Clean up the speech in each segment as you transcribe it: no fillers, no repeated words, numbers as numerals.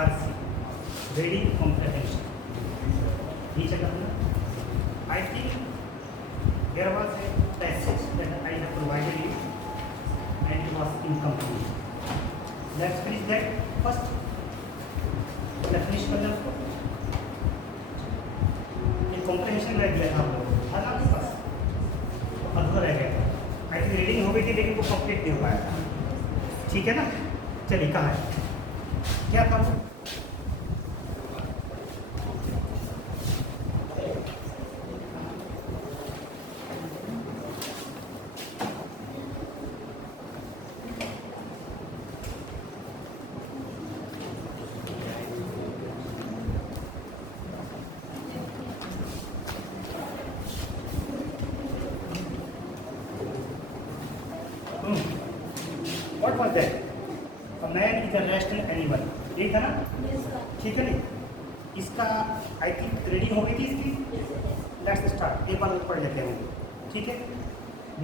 RC, reading comprehension. नीचे करना. I think there was a passage that I have provided you and it was incomplete. Let's finish that first. Let's finish करना उसको. ये comprehension रह गया था हम लोगों को. था ना आपके पास? तो अधूरा रह गया था. I think reading हो गई थी लेकिन वो complete नहीं हो पाया था. ठीक है ना? चलिए कहाँ है? क्या था वो? What was that? A man is a rational animal. यही था ना? ठीक है नहीं? इसका आई थिंक रीडिंग हो गई थी इसकी. Let's start. एक बार पढ़ लेते हैं. ठीक है.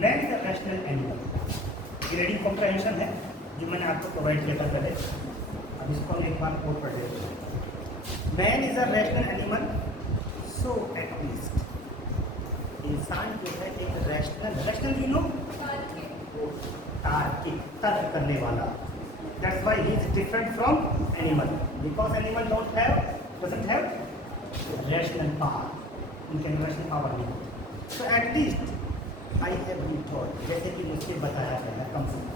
Man is a rational animal. ये रीडिंग कॉम्प्रहेंशन है जो मैंने आपको प्रोवाइड किया था पहले. अब इसको हम एक बार और पढ़ लेते हैं. Man is a rational animal so at least. इंसान जो है एक रैशनल यू नो तार्किक तर्क करने वाला. That's why he is different from animal. Because animal doesn't have rational power. उनके अंदर rational power नहीं होती. So at least I have been taught. जैसे कि मुझे बताया गया है कम से कम.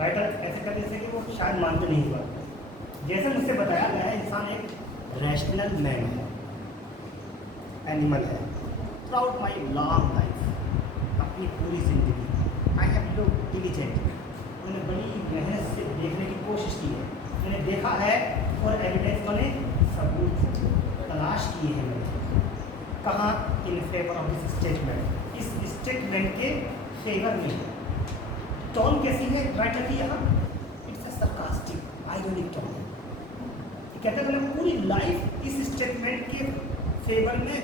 राइटर ऐसे करने से कि वो शायद मानते नहीं हुआ. जैसे मुझसे बताया गया है इंसान एक rational man है. Animal है. Throughout my long life, अपनी पूरी जिंदगी I have looked diligently. मैंने बड़ी मेहनत से देखने की कोशिश की है. मैंने देखा है और एविडेंस मैंने सबूत तलाश किए हैं. मैंने कहाँ in favour of this statement. इस स्टेटमेंट के फेवर में टोन कैसी है राइटर की यहाँ. It's a sarcastic ironic tone. कहते हैं मैंने पूरी लाइफ इस स्टेटमेंट के फेवर में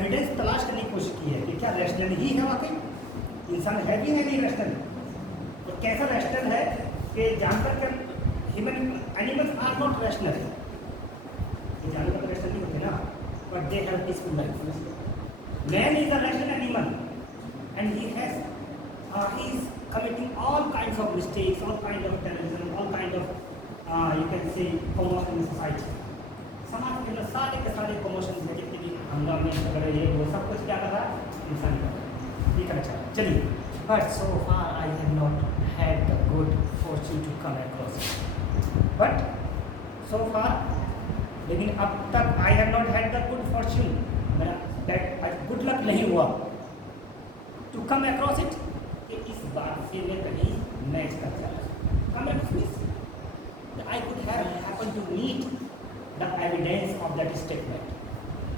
एविडेंस तलाश करने की कोशिश की है कि क्या रैशनल ही है वाकई. इंसान है भी नहीं रैशनल. तो कैसा रैशनल है कि जानवर के human animals are not rational. ये जानवर तो रैशनल नहीं होते ना, but they have peaceful life. Man is a rational animal and he is committing all kinds of mistakes, all kind of terrorism, all kind of you can say commotion in society. समाज के अंदर सारे के सारे commotion में जितने भी हंगामे झगड़े ये वो सब कुछ क्या कर रहा है इंसान कर रहा है. ये करना चाहिए. चलिए. But so far I have not had the good fortune to come across it. But so far, लेकिन अब तक I have not had the good fortune. मेरा good luck नहीं हुआ to come across it. कि इस बात से मैं कहीं मैच कर जाऊँ. Come across this. I could have happened to meet the evidence of that statement.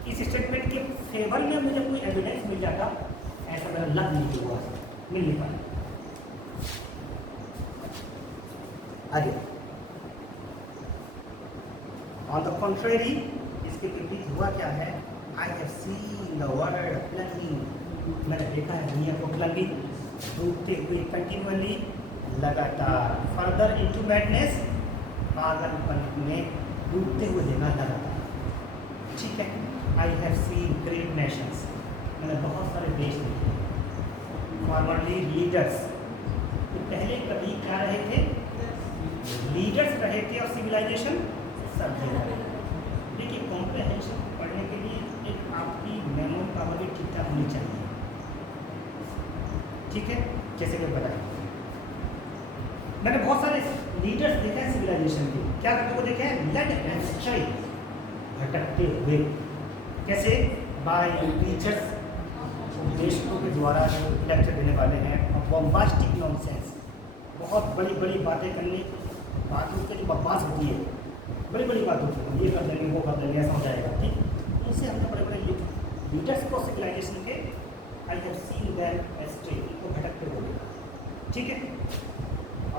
इस स्टेटमेंट के फेवर में मुझे कोई एविडेंस मिल जाता. ऐसा मेरा लग नहीं हुआ. मिल नहीं पाया. आगे. ऑन द कॉन्ट्रेरी इसके विपरीत हुआ क्या है. I have seen the world plunging. मैंने देखा है दुनिया को प्लंगिंग डूबते हुए कंटिन्यूअली लगातार. Further into madness. पागलपन में डूबते हुए देखा लगातार. ठीक है. I have scene great Nations. मैंने बहुत सारे देश देखे. Formerly leaders. तो पहले कभी क्या रहे थे. लीडर्स रहे थे और सिविलाइजेशन सभ्य रहे. देखिए कॉम्प्रहेंशन पढ़ने के लिए एक आपकी मेमोरी पावर भी ठीक ठाक होनी चाहिए. ठीक है. जैसे कि बताया मैंने बहुत सारे लीडर्स देखे हैं सिविलाइजेशन के. क्या करते हुए देखे हैं. Led and stray. भटकते हुए. कैसे. Bye teachers. उपदेशकों के द्वारा जो लेक्चर देने वाले हैं. Bombastic nonsense. बहुत बड़ी बड़ी बातें करने. बातों की जो बकवास होती है. बड़ी बड़ी बात होती है. ये कर देंगे वो कर देंगे ऐसा हो जाएगा. ठीक. उनसे हमने बड़े बड़े लीडर्स को सिविलाइजेशन के आई हैव सीन देम एस्ट्रे. इनको भटकते हुए. ठीक है.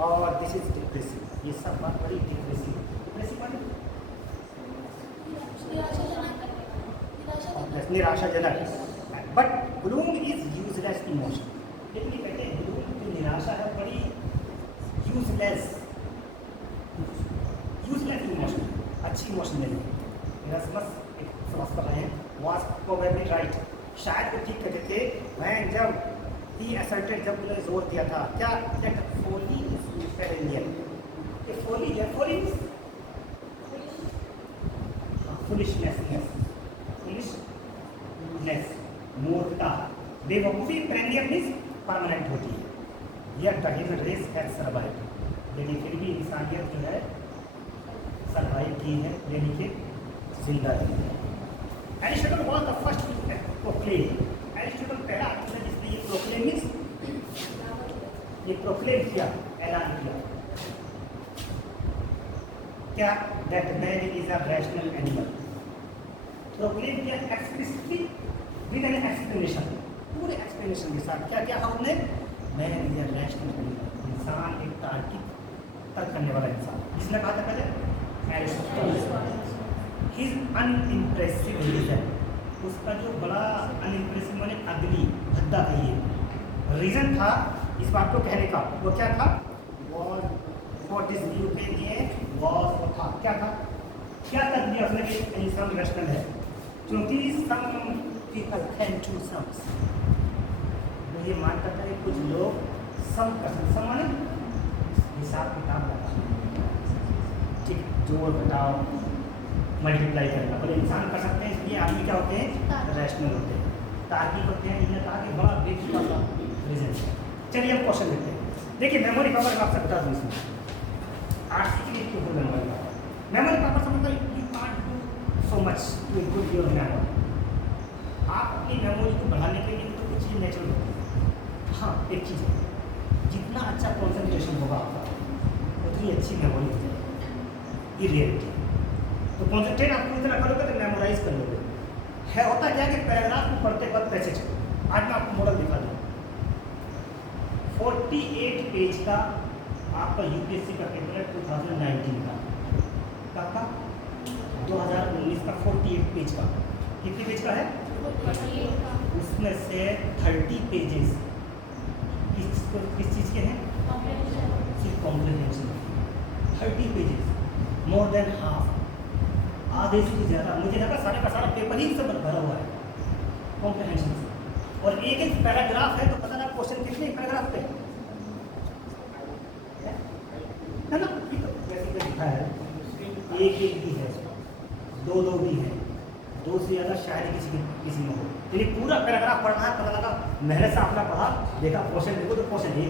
और दिस इज डिप्रेसिव. ये सब बात बड़ी डिप्रेसिव. डिप्रेसिव माने निराशाजनक. But gloom is useless emotion. लेकिन ये कहते हैं ग्लूम जो निराशा है बड़ी यूजलेस यूजलेस इमोशन, अच्छी इमोशन नहीं है। इरasmus एक समझ कर रहे हैं was probably right, शायद वो ठीक कहते थे when जब he asserted, जब उन्होंने जोर दिया था क्या that folly is perennial, कि folly है, folly फुलिशनेस, मूर्खता, बेवकूफ़ी पेरेनियल मीन्स परमानेंट होती है। यह the human race has survived, लेकिन फिर भी इंसानियत जो है सर्वाइव की है, यानी कि जिंदा रही है। Aristotle was the first to proclaim, Aristotle पहला आदमी है जिसने ये प्रोक्लेम मीन्स ये प्रोक्लेम किया, ऐलान किया क्या, that man is a rational animal. Proclaim किया एक्सप्लिसिटली विद एन एक्सप्लेनेशन, पूरे एक्सप्लेनेशन के साथ क्या क्या है उसने, man is a rational animal, इंसान एक तार्किक तर्क करने वाला इंसान। जिसने कहा था पहले एरिस्टोटल, हिज अनइम्प्रेसिव रीजन, उसका जो बड़ा अनइम्प्रेसिव माने अगली भद्दा कहिए रीजन था इस बात को कहने का, वो क्या था, वॉट इज व्यू के लिए वॉज, वो था क्या था, क्या कर दिया उसने कि इंसान रैशनल है, क्योंकि some people can choose sums, वो ये मान करता है कुछ लोग सम कर सकते, सम माने हिसाब किताब लगा, ठीक, जोड़ घटाओ मल्टीप्लाई करना, बोले इंसान कर सकते हैं, इसलिए आदमी क्या होते हैं, रैशनल होते हैं, तार्किक होते हैं। इन्होंने कहा कि बड़ा बेसिक सा रीजन है। चलिए हम क्वेश्चन लेते हैं। देखिए मेमोरी पावर आप सकता हूँ इसमें आरसी के लिए क्यों हो मेमोरी पावर समझता है, you can't do so much to improve your memory. आप अपनी मेमोरी को बढ़ाने के लिए तो कुछ चीज़ नेचुरल होती है। हाँ एक चीज़ है, जितना अच्छा कॉन्सेंट्रेशन होगा आपका उतनी अच्छी मेमोरी हो जाएगी, ये रियलिटी। तो कॉन्सेंट्रेट आप पूरी तरह करोगे तो मेमोराइज कर लोगे। है होता क्या कि पैराग्राफ को पढ़ते वक्त पैसेज, आज मैं आपको मॉडल दिखा दूँ, 48 पेज का आपका यूपीएससी का पेपर है 2019 का, कब का 2019 का 48 पेज का, कितने पेज का है, उसमें से 30 पेजेस किस चीज़ के हैं, सिर्फ comprehension, 30 pages, more than half, आधे से भी ज़्यादा, मुझे लगा सारे का सारा पेपर ही सब भरा हुआ है कॉम्प्रिहेंशन से। और एक एक पैराग्राफ है तो पता ना क्वेश्चन कितने पैराग्राफ पे है ना, वैसे लिखा है, एक एक भी है, दो दो भी है, दो से ज़्यादा शायद किसी में हो, लेकिन पूरा पैराग्राफ पढ़ना है, पता लगा मेहनत से आपने पढ़ा, देखा क्वेश्चन देखो तो क्वेश्चन ये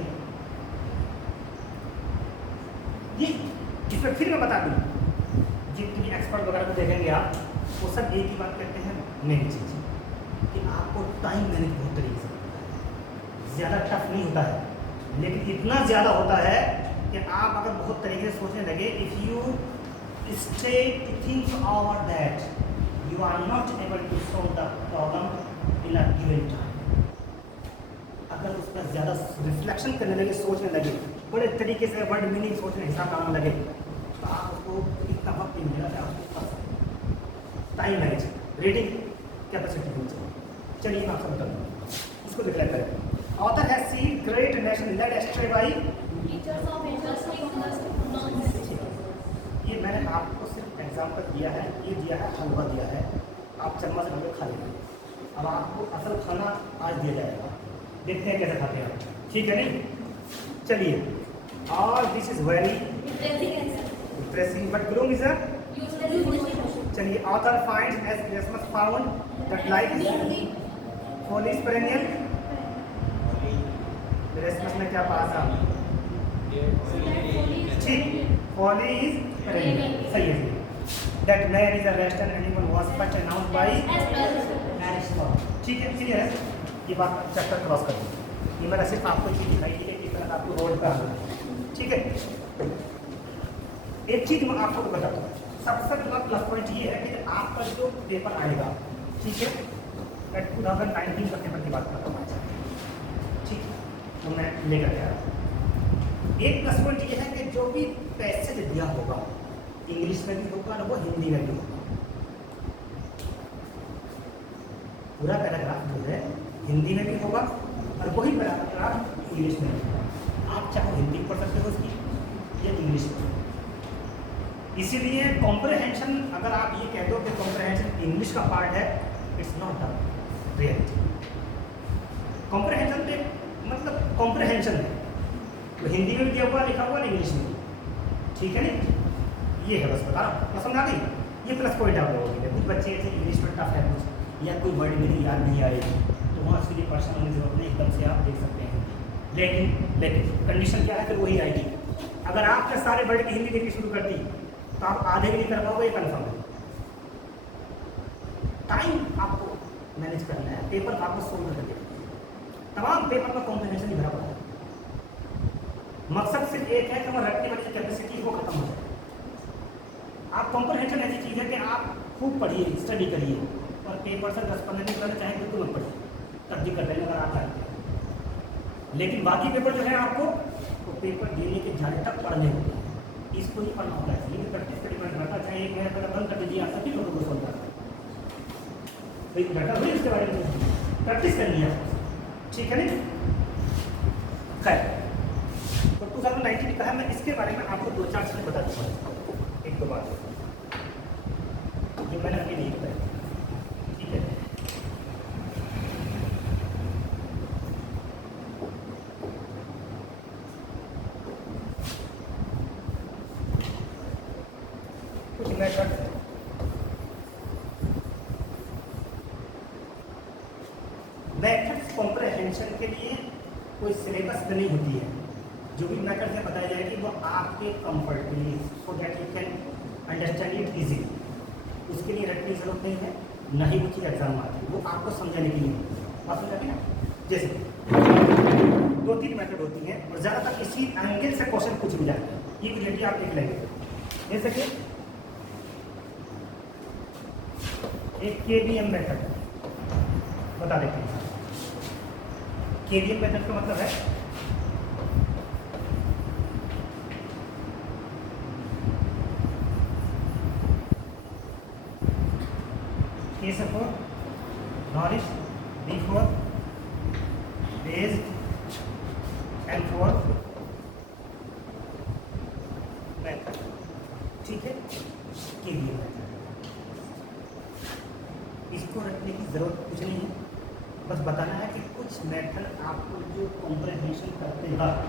इसमें फिर मैं बता दूँ, जितने एक्सपर्ट वगैरह को देखेंगे आप, वो सब एक ही बात कहते हैं, मेन चीज़ कि आपको टाइम मैनेज बहुत तरीके से होता है, ज़्यादा टफ नहीं होता है, लेकिन इतना ज़्यादा होता है कि आप अगर बहुत तरीके से सोचने लगे, if you stay to think over that, you are not able to solve the problem in a given time. अगर उसका ज़्यादा रिफ्लेक्शन करने लगे, सोचने लगे, बड़े तरीके से वर्ड मीनिंग सोचने हिसाब लगाने लगे, तो आप उसको इतना वक्त नहीं मिलेगा आपको टाइम मैनेज, रीडिंग कैपेसिटी होनी चाहिए। चलिए मैं आपसे बता दूँ, इसको देख लेते हैं। Author has seen great nation led astray by, ये मैंने आपको सिर्फ एग्जाम्पल दिया है, ये दिया है हलवा दिया है, आप चम्मच हलवा खा लेंगे, अब आपको असल खाना आज दिया जाएगा, देखते हैं कैसे खाते हैं आप, ठीक है नहीं। चलिए, और this is very interesting but groom is a, चलिए, ऑथर फाइंड्स एज इरasmus found that life is folly is perennial, इरasmus ने क्या पढ़ा था, ठीक, folly is perennial, सही है। that man is a rational animal was first announced by Aristotle, ठीक है, क्लियर है, ये बात चैप्टर क्रॉस कर दो, ये मैंने सिर्फ आपको चीज़ दिखाई दी है कि मैंने आपको रोड पे आना, ठीक है। एक चीज़ मैं आपको बताता हूँ, सबसे बड़ा प्लस पॉइंट ये है कि आपका जो पेपर आएगा, ठीक है, 2019 का पेपर की बात कर रहा हूँ, ठीक है, तो मैं लेकर के आया। एक प्लस पॉइंट ये है कि जो भी पैसेज दिया होगा इंग्लिश में भी होगा और वो हिंदी में भी होगा, पूरा पैराग्राफ जो है हिंदी में भी होगा और वही पैराग्राफ इंग्लिश में भी होगा। आप चाहे हिंदी पढ़ सकते हो उसकी या इंग्लिश में, इसीलिए कॉम्प्रहेंशन, अगर आप ये कह दो कि कॉम्प्रहेंशन इंग्लिश का पार्ट है, it's not the reality. Comprehension पे मतलब कॉम्प्रहेंशन है, तो हिंदी में भी दिया हुआ लिखा हुआ, इंग्लिश में, ठीक है नहीं? ये है बस बता रहा हूँ, समझ आ गई? ये प्लस पॉइंट आप लोगों के। कुछ बच्चे ऐसे इंग्लिश में टफ है कुछ, या कोई वर्ड मेरी याद नहीं आएगी, तो वहाँ उसके लिए परेशान होने की जरूरत नहीं, एकदम से आप देख सकते हैं। लेकिन कंडीशन क्या है, फिर वही आएगी। अगर आपने सारे वर्ड की हिंदी देखनी शुरू कर दी तो आप आधे भी नहीं कर पाओगे, ये कन्फर्म है। टाइम आपको मैनेज करना है, पेपर आपको सोल्व करके, तमाम पेपर का कॉम्बिनेशन ही भरा पड़ा है। मकसद सिर्फ एक है कि वो रटने वाली कैपेसिटी वो खत्म हो जाए। आप कॉम्प्रहेंशन ऐसी चीज़ है कि आप खूब पढ़िए, स्टडी करिए, और पेपर से 10-15 दिन पहले चाहे बिल्कुल मत पढ़िए, तब भी कर लेंगे अगर आप चाहते हैं। लेकिन बाकी पेपर जो है आपको तो पेपर देने के जाने तक पढ़ने होते हैं, इसको ही पढ़ना होता है। लेकिन प्रैक्टिस पर डिपेंड करता, चाहे एक महीना पहले बंद कर दीजिए, आप सभी लोगों को सोल्व करना है। बेटा हुई इसके बारे में प्रैक्टिस करनी है, ठीक है नहीं? खैर, तो 2019 का है, मैं इसके बारे में आपको 2-4 चीज़ें बता दूँगा, एक दो बात जो मैंने अभी नहीं बताई, ठीक है? कुछ मेथड है, मेथड्स कॉम्प्रहेंशन के लिए कोई सिलेबस बनी होती है। जो भी मेथड से बताई जाएगी वो आपके कंफर्ट के लिए, so that you can understand it easily. उसके लिए रटने की जरूरत नहीं है, ना ही वो चीज़ एग्जाम में आती है, वो आपको समझाने के लिए बात समझ ना। जैसे 2-3 मेथड होती हैं और ज़्यादातर इसी एंगल से क्वेश्चन पूछ भी जाते हैं, ये क्लियरिटी आप लिख लेंगे। जैसे कि एक KVM मेथड बता देते हैं। KVM मेथड का मतलब है A for knowledge, B for based, N for method, ठीक है? KVM मेथड, इसको रखने की जरूरत कुछ नहीं है, बस बताना है कि कुछ मेथड आपको जो कॉम्प्रहेंशन करते वक्त,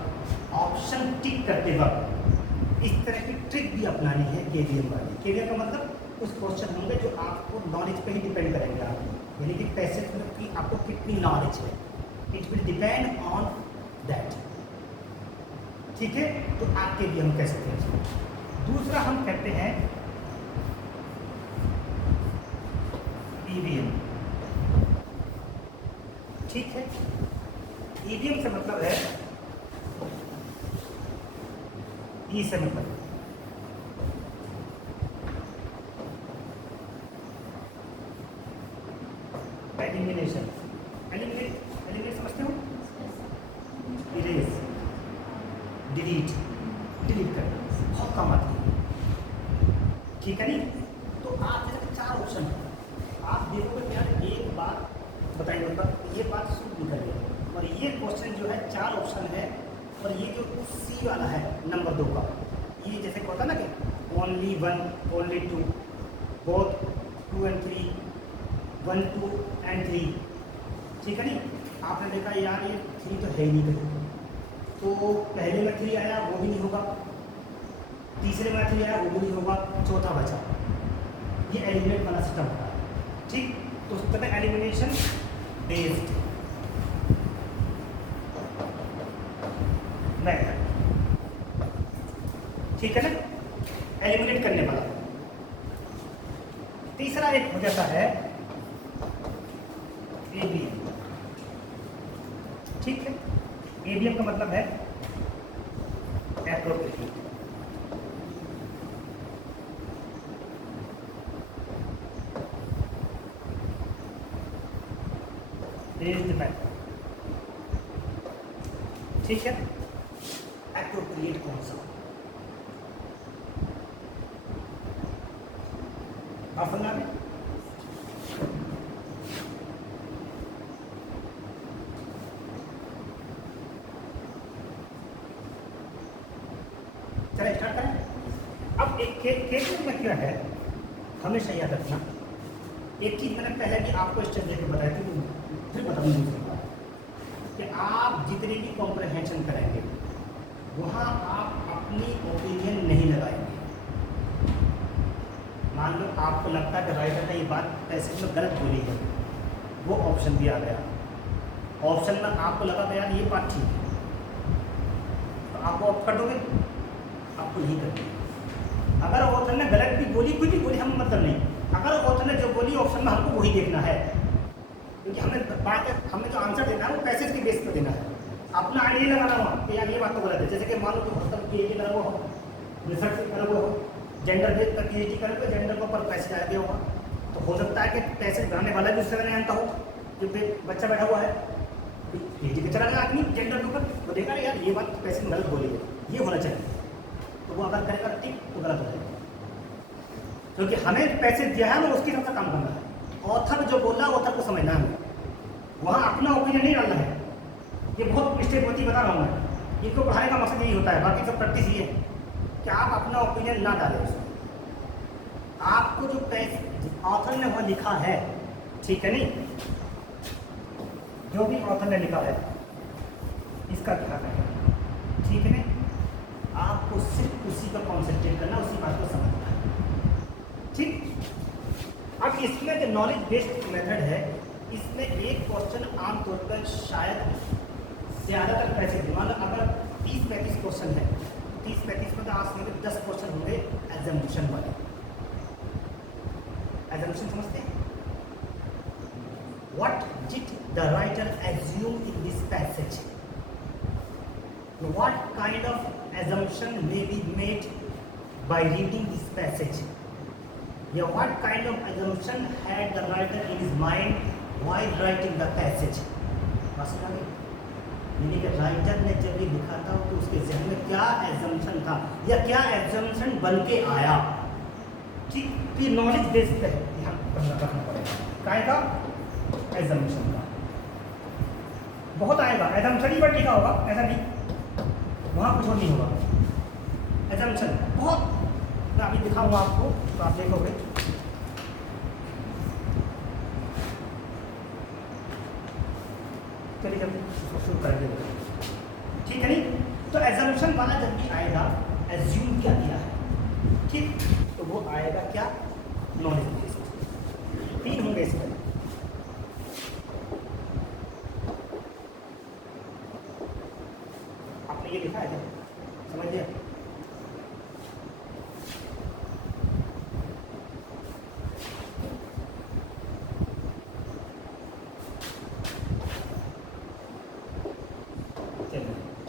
ऑप्शन टिक करते वक्त इस तरह की ट्रिक भी अपनानी है KVM वाली। KVM का मतलब कुछ क्वेश्चन होंगे जो आपको नॉलेज पे ही डिपेंड करेंगे, आप यानी कि पैसे की आपको कितनी नॉलेज है, it will depend on that, ठीक है? तो आपके लिए हम कह सकते हैं। दूसरा हम कहते हैं EVM, ठीक है? EVM से मतलब है, E से मतलब एलिमिनेशन। एलिमिनेट समझते हो? इरेज, डिलीट करना, बहुत कम आती है, ठीक है नहीं? तो आप जैसे 4 ऑप्शन है, आप देखोगे कि यार एक बात बताइए, मतलब ये बात शुरू निकल गई, और ये क्वेश्चन जो है 4 ऑप्शन है, और ये जो C वाला है नंबर 2 का, ये जैसे होता ना कि only 1, only 2, both 2 and 3, 1, 2 and 3, ठीक है नहीं? आपने देखा यार ये 3 तो है ही नहीं कहीं, तो पहले में 3 आया वो भी नहीं होगा, तीसरे में 3 आया वो भी नहीं होगा, चौथा बचा। ये एलिमिनेट वाला सिस्टम होता है, ठीक? तो उस तरह एलिमिनेशन बेस्ड मेथड, ठीक है ना? एलिमिनेट करने वाला। तीसरा एक हो जाता है AVM, ठीक है? AVM का मतलब है एप्रोप्रिएट, बेस्ड मेथड, ठीक है? एप्रोप्रिएट कौन सा? आप समझा में? चलिए स्टार्ट करें। अब एक केस में क्या है, हमेशा याद रखना, एक चीज़ मैंने पहले भी आपको स्टेप देकर बताई थी, फिर बताऊँगी दूसरी बात, कि आप जितनी भी कॉम्प्रहेंशन करेंगे वहाँ आप अपनी ओपिनियन नहीं लगाएंगे। मान लो आपको लगता है कि राइटर ने ये बात पैसेज में गलत बोली है, वो ऑप्शन दिया गया, ऑप्शन में आपको लगा कि यार ये बात ठीक है, तो आपको ऑप्ट कर दोगे, आपको नहीं करते। अगर ऑथर ने गलत भी बोली, कोई भी बोली, हम मतलब नहीं, अगर ऑथर ने जो बोली ऑप्शन में हमको वही देखना है, क्योंकि हमें जो आंसर देना है वो पैसेज के बेस पर देना है, अपना आइडिया लगाना हुआ कि यार ये बात तो गलत है। जैसे कि मान लो कि हॉस्टल PhD करा हुआ हो, रिसर्च करा हुआ हो, जेंडर बेस पर PhD करा हुआ, जेंडर के ऊपर पैसेज आ गया होगा, तो हो सकता है कि पैसेज बनाने वाला भी उससे नहीं जानता हो, जो बच्चा बैठा हुआ है PhD का चला गया आदमी जेंडर के ऊपर, तो देखा यार ये बात पैसेज में गलत बोली है, ये होना चाहिए, तो वो अगर करेगा ठीक तो गलत हो जाएगा, क्योंकि हमें पैसेज दिया है ना, उसके हिसाब से काम करना है। ऑथर जो बोल रहा है ऑथर को समझना है, वहाँ अपना ओपिनियन नहीं डालना है। ये बहुत मिस्टेक होती बता रहा हूँ मैं, इनको पढ़ाने का मकसद यही होता है, बाकी सब प्रैक्टिस ये है कि आप अपना ओपिनियन ना डालें उसमें। आपको जो ऑथर ने वहाँ लिखा है, ठीक है नहीं, जो भी ऑथर ने लिखा है इसका ध्यान रखें, ठीक है नहीं, आपको सिर्फ उसी पर कॉन्सेंट्रेट करना, उसी बात को समझना है, ठीक। अब इसमें जो नॉलेज बेस्ड मेथड है, इसमें एक क्वेश्चन आमतौर पर शायद ज़्यादातर पैसे, मान लो अगर 30-35 क्वेश्चन है, 30-35 में तो आज में 10 क्वेश्चन होंगे एजम्पशन वाले। एजम्पशन समझते हैं? What did the writer assume in this passage? What kind of assumption may be made by reading this passage? Yeah, what kind of assumption had the writer in his mind while writing the passage? यानी कि writer ने जब ये लिखा था तो उसके जहन में क्या एजम्पशन था या क्या एजम्पशन बन के आया, ठीक। तो ये नॉलेज बेस्ड है, ध्यान रखना पड़ेगा काय का एजम्पशन का। बहुत आएगा एजम्पशन ही पर लिखा होगा, ऐसा नहीं वहाँ कुछ और नहीं होगा, एजम्पशन बहुत। मैं अभी दिखाऊंगा आपको तो आप देखोगे, चलिए जब शुरू करेंगे, ठीक है नहीं। तो एजम्पशन वाला जब भी आएगा, एज्यूम क्या किया है, ठीक, तो वो आएगा क्या, नॉलेज बेस्ड। 3 होंगे इसमें, आपने ये लिखा है क्या, समझ लिया?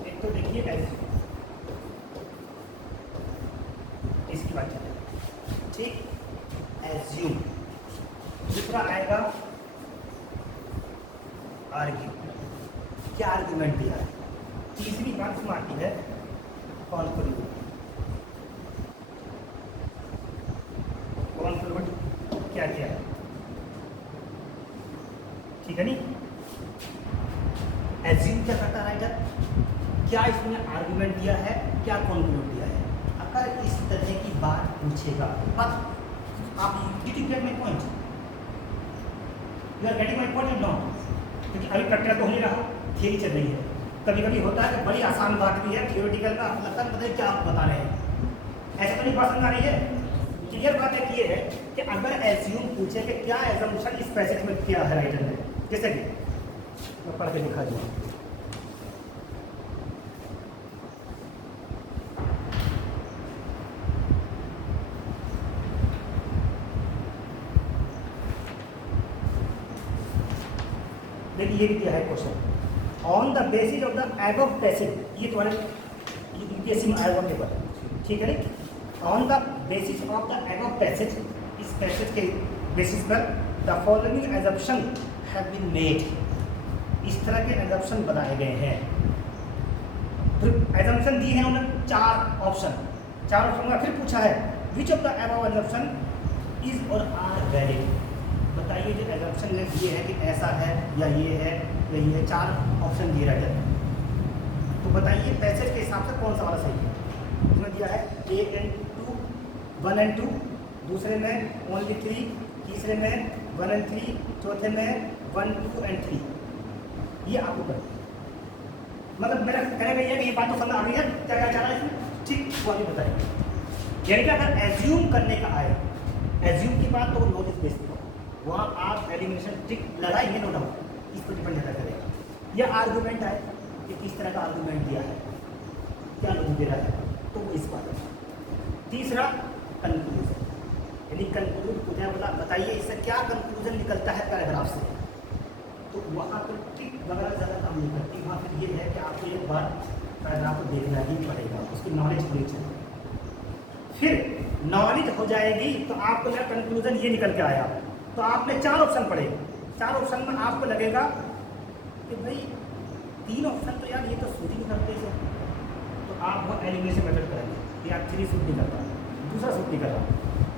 एक तो देखिए इसकी बात चले, ठीक, एज्यूम। दूसरा आएगा आर्ग्यू, क्या आर्ग्यूमेंट दिया है। तीसरी बात इसमें आती है कॉन्क्लूड। कॉन्क्लूड क्या किया है, ठीक है नहीं। एज्यूम क्या करता है राइटर, क्या इसमें आर्गुमेंट दिया है, क्या कॉन्क्लूड दिया है। अगर इस तरह की बात पूछेगा, बस आप did you get my point, you are getting my point no, क्योंकि अभी प्रैक्टिकल तो हो नहीं रहा, थियरी चल रही है। कभी कभी होता है कि बड़ी आसान बात भी है, थियोरेटिकल का आपको लगता है पता है क्या आप बता रहे हैं, ऐसा तो नहीं बात समझ आ रही है। क्लियर बात एक ये है कि अगर एज्यूम पूछे कि क्या एजम्पशन इस पैसेज में किया है राइटर ने, जैसे कि मैं पढ़ के दिखा दूँ, देखिए ये भी दिया है question, on the basis of the above passage, ये तुम्हारे यूपीएससी में आया हुआ पेपर, ठीक है नहीं। On the basis of the above passage, इस पैसेज के बेसिस पर the following assumption have been made, इस तरह के एजम्पशन बनाए गए हैं। फिर एजम्पशन दिए हैं उन्होंने 4 ऑप्शन का, फिर पूछा है विच of the above assumption is और आर वैलिड। बताइए जो एजम्पशन ने दिए है कि ऐसा है या ये है या ये है, 4 ऑप्शन दिए राइटर, तो बताइए पैसेज के हिसाब से कौन सा वाला सही है। इसमें दिया है A and 2 1 and 2, दूसरे में ओनली 3, तीसरे में 1 and 3, चौथे में 1, 2 and 3। ये आपको करना है। मतलब मेरा कहने का ये है कि ये बात तो समझ आ गई है क्या क्या चाह रहा है इसमें, ठीक वो अभी बताइए। यानी कि अगर एज्यूम करने का आए, एज्यूम की बात तो लॉजिक बेस्ड है, वहाँ आप एलिमिनेशन टिक लगाएंगे नो डाउट, इस पर डिपेंड ज़्यादा करेगा। या आर्गूमेंट है कि किस तरह का आर्गूमेंट दिया है, क्या लॉजिक दे रहा है, तो वो इस बात है। तीसरा कंक्लूजन, यानी कंक्लूड मुझे बताइए इससे क्या कंक्लूजन निकलता है पैराग्राफ से, तो वहाँ पर टिक वगैरह ज़्यादा काम नहीं करती। वहाँ पर ये है कि आपको एक बार पैराग्राफ को देखना ही पड़ेगा, उसकी नॉलेज होनी चाहिए। फिर नॉलेज हो जाएगी तो आपको ना कंक्लूजन ये निकल के आया, तो आपने 4 ऑप्शन पढ़े, 4 ऑप्शन में आपको लगेगा कि भाई 3 ऑप्शन तो यार ये तो सूट ही नहीं करते इसे, तो आप वो एलिमिनेशन मेथड करेंगे, या 3 सूट नहीं करता, दूसरा सूट नहीं कर रहा,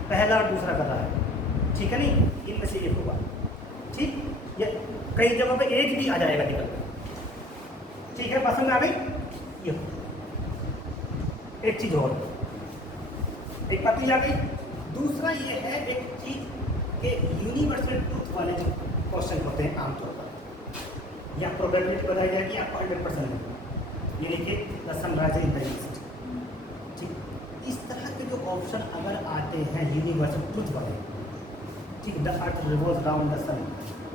पहला और दूसरा कर रहा है, ठीक है नहीं, इनमें से एक होगा, ठीक। या कई जगहों पे एक भी आ जाएगा निकल कर, ठीक है, पसंद आ गई। ये एक चीज़ और, एक पति आ गई। दूसरा ये है एक चीज़ कि यूनिवर्सल ट्रूथ वाले जो क्वेश्चन होते हैं आमतौर पर, या प्रोबेबिलिटी बताई जाएगी आपको 100%, ये देखिए the sunrise in the east, ठीक। इस तरह के जो ऑप्शन अगर आते हैं यूनिवर्सल ट्रूथ वाले, ठीक, the earth revolves around the sun,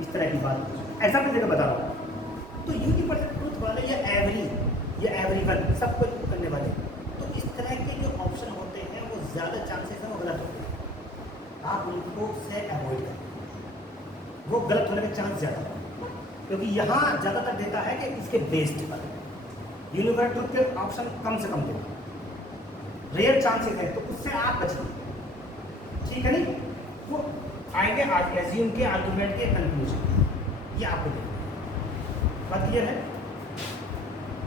इस तरह की बात एग्जाम्पल देकर बता रहा हूँ, तो यूनिवर्सल ट्रूथ वाले या एवरीवन सब कुछ करने वाले, तो इस तरह के जो ऑप्शन होते हैं वो ज़्यादा चांसेस हैं वो गलत होते हैं, आप उनको से अवॉइड करें, वो गलत होने के चांस ज़्यादा है, क्योंकि यहाँ ज़्यादातर देता है कि इसके बेस्ड पर यूनिवर्सल ट्रूथ के ऑप्शन कम से कम देता है, रेयर चांसेस है, तो उससे आप बचिए, ठीक है नहीं। वो आएंगे आज एज्यूम के, आर्गूमेंट के, कंक्लूजन, ये आपको देखना बात क्लियर है।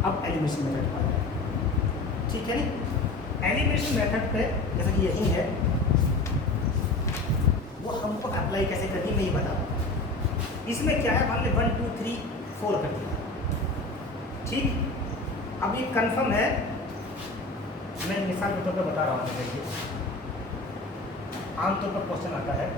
अब एलिमिनेशन मेथड पर, ठीक है नहीं। एलिमिनेशन मेथड पे जैसे कि यही है, वो हमको अप्लाई कैसे करनी मैं ये बता रहा हूँ। इसमें क्या है, हमने 1 2 3 4 कर दिया, ठीक। अब ये कंफर्म है, मैं मिसाल के तौर पर बता रहा हूँ, देखिए आमतौर पर क्वेश्चन आता है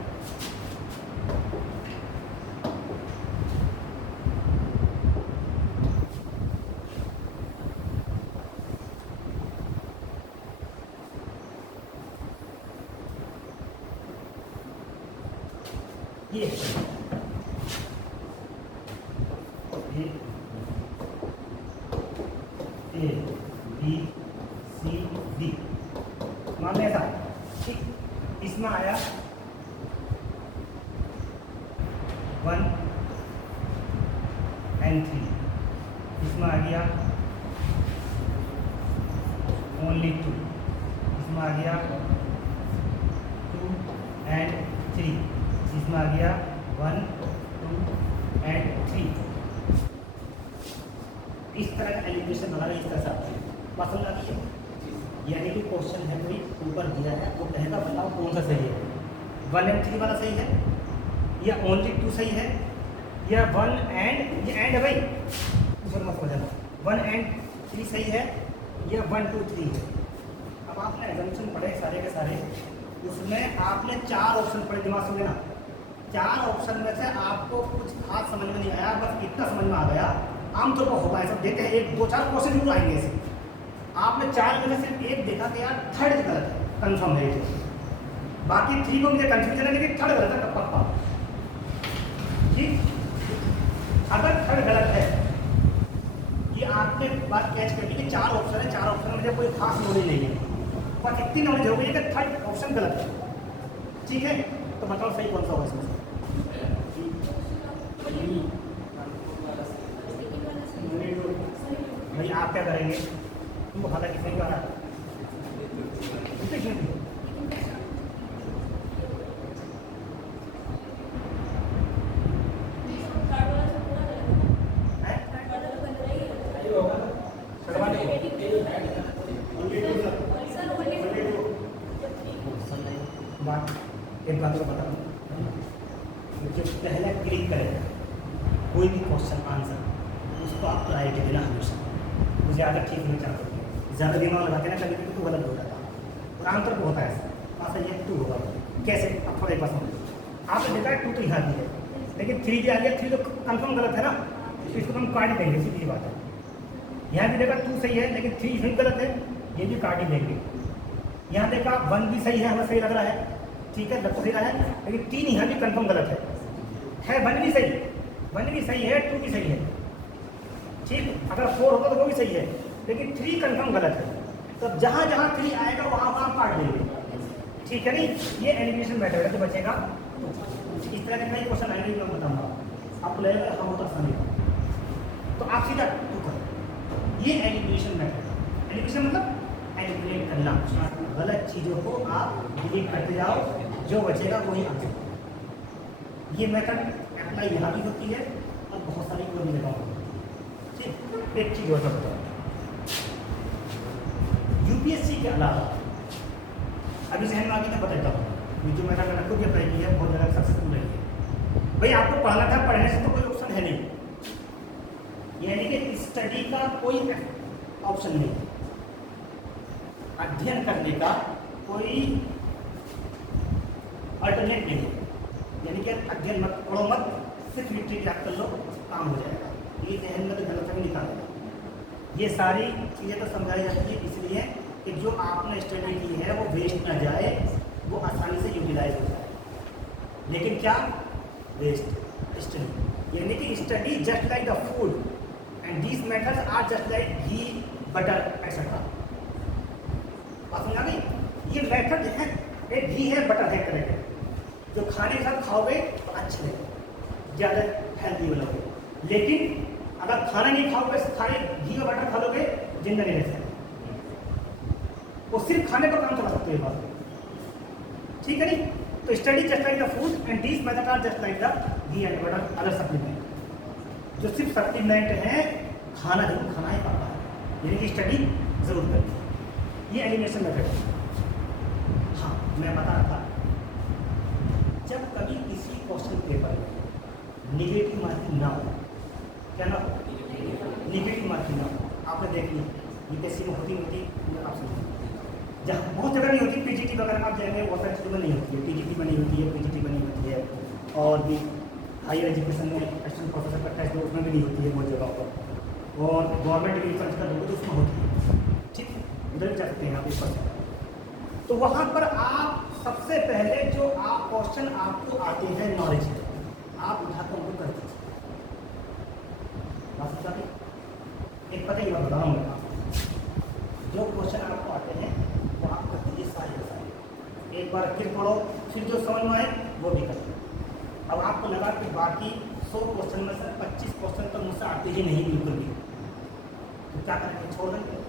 ये A B C D, मान लें ऐसा, ठीक। इसमें आया 1 and 3, इसमें आ गया ओनली 2, इसमें आ गया 2 and 3, इसमें आ गया 1 2 and 3। इस तरह का एलिमिनेशन बना रहे, इस तरह से आपकी बात समझ आ गई है। यानी कि क्वेश्चन है कोई ऊपर दिया है, वो कहेगा बताओ कौन सा सही है, 1 and 3 वाला सही है, या ओनली 2 सही है, या 1 and, ये एंड है भाई, दूसरा मत समझना, 1 and 3 सही है, या 1 2 3 है। अब आपने एग्जाम्पल पढ़े सारे के सारे, उसमें आपने 4 ऑप्शन पढ़े, दिमाग से ना 4 ऑप्शन में से आपको कुछ खास समझ में नहीं आया, बस इतना समझ में आ गया, आमतौर पर होता है सब देते हैं, 1 2 4 क्वेश्चन जरूर आएंगे ऐसे, आपने 4 में से सिर्फ एक देखा कि यार थर्ड गलत है, कंफर्म है, बाकी 3 को मुझे कंफ्यूजन है, लेकिन थर्ड गलत है पक्का, ठीक। अगर थर्ड गलत है, ये आपने बात कैच कर ली कि 4 ऑप्शन है, 4 ऑप्शन में मुझे कोई खास नॉलेज नहीं है, बस इतनी नॉलेज हो गई है कि थर्ड ऑप्शन गलत है, ठीक है। तो बताओ सही कौन सा होगा इसमें से? भाई आप क्या करेंगे, तुमको पता किसने क्या रहा एक बात तो बता दूँ, जो पहला क्लिक करेगा कोई भी क्वेश्चन आंसर, उसको आप ट्राई कर देना हमेशा, मुझे आगे ठीक नहीं चाहते, ज़्यादा दिमाग लगाते ना कभी तो गलत हो जाता है, और आमतौर पर होता है ऐसा। सही है 2 होगा। कैसे? अब थोड़ा एक बार समझो। आपने देखा है 2 तो यहाँ भी है, लेकिन 3 भी आ गया। 3 तो कंफर्म गलत है ना, तो इसको हम काट ही देंगे, सीधी बात है। यहाँ भी देखा 2 सही है, लेकिन 3 इसमें गलत है, ये भी काट ही देंगे। यहाँ देखा 1 भी सही है, हमें सही लग रहा है, ठीक है, लग तो सही रहा है, लेकिन 3 यहाँ भी कंफर्म गलत है 1 भी सही, 1 भी सही है, 2 भी सही है, ठीक। अगर 4 होता तो वो भी सही है, लेकिन 3 कंफर्म गलत है। तो जहाँ जहाँ 3 आएगा वहाँ वहाँ काट देंगे, ठीक है नहीं। ये एलिमिनेशन मेथड है। तो बचेगा इस तरह के कई क्वेश्चन आएंगे, मैं बताऊंगा आपको, लगेगा हम तो आसानी है, तो आप सीधा 2 करो। ये एलिमिनेशन मेथड है। एलिमिनेशन मतलब एलिमिनेट करना, गलत चीज़ों को आप डिलीट करते जाओ, जो बचेगा वही आंसर। ये मेथड अप्लाई यहाँ भी होती है और बहुत सारी और भी जगह होती है, ठीक। एक चीज़ और बताओ, यूपीएससी के अलावा अभी जहन में आगे मैं बताता हूँ, ये जो मैंने खुद भी अप्लाई की है, बहुत ज़्यादा सक्सेसफुल रही है। भाई आपको पढ़ना था, पढ़ने से तो कोई ऑप्शन है नहीं, यानी कि स्टडी का कोई ऑप्शन नहीं, अध्ययन करने का कोई अल्टरनेट नहीं, यानी कि अध्ययन मत पढ़ो मत, सिर्फ लिटरेचर याद कर लो, काम हो जाएगा। ये जहन में तो गलत भी निकालेगा। ये सारी चीज़ें तो समझाई जाती है इसलिए कि जो आपने स्टडी की है वो वेस्ट ना जाए, वो आसानी से यूटिलाइज हो जाए। लेकिन क्या वेस्ट स्टडी, यानी कि study just like the food and these methods are just like ghee, butter etcetera. बात समझ आ गई? ये मेथड है, एक घी है, बटर है, तरह के जो खाने के साथ खाओगे तो अच्छे लगेगा, ज़्यादा हेल्दी बनोगे। लेकिन अगर खाना नहीं खाओगे, खाली घी और बटर खा लोगे, जिंदा नहीं रह सकते। वो सिर्फ खाने पर काम चला सकते हैं बात, ठीक है नहीं। तो study just like the food and these method are just like the ghee and butter other supplement. जो सिर्फ सप्लीमेंट है, खाना जरूर खाना है पापा, यानी कि स्टडी जरूर करनी। ये एलिमिनेशन मेथड है। हाँ, मैं बता रहा था, जब कभी किसी क्वेश्चन पेपर में निगेटिव मार्किंग ना हो, क्या ना हो, निगेटिव मार्किंग ना हो, आपने देख ली यूपीएससी में होती आप समझ, जहाँ बहुत जगह नहीं होती, पीजीटी वगैरह आप जाएंगे बहुत सारी चीज़ों में नहीं होती है, टीजीटी में नहीं होती है, पीजीटी में नहीं होती है, और भी हायर एजुकेशन में असिस्टेंट प्रोफेसर का टेस्ट उसमें भी नहीं होती है बहुत जगह पर, और गवर्नमेंट डिग्री सर्च का दोगे तो उसमें होती है, ठीक, उधर भी जा सकते हैं आप ऊपर से। तो वहाँ पर आप सबसे पहले जो आप क्वेश्चन आपको आते हैं नॉलेज के, आप उठाकर उनको कर दीजिए। एक पता ही मैं बता रहा हूँ, जो क्वेश्चन आपको आते हैं वो आप कर दीजिए सारे के सारे, एक बार फिर पढ़ो, फिर जो समझ में आए वो भी कर दो। अब आपको लगा कि बाकी 100 क्वेश्चन में से 25 क्वेश्चन तो मुझसे आते ही नहीं बिल्कुल भी, तो क्या करेंगे, छोड़ देंगे?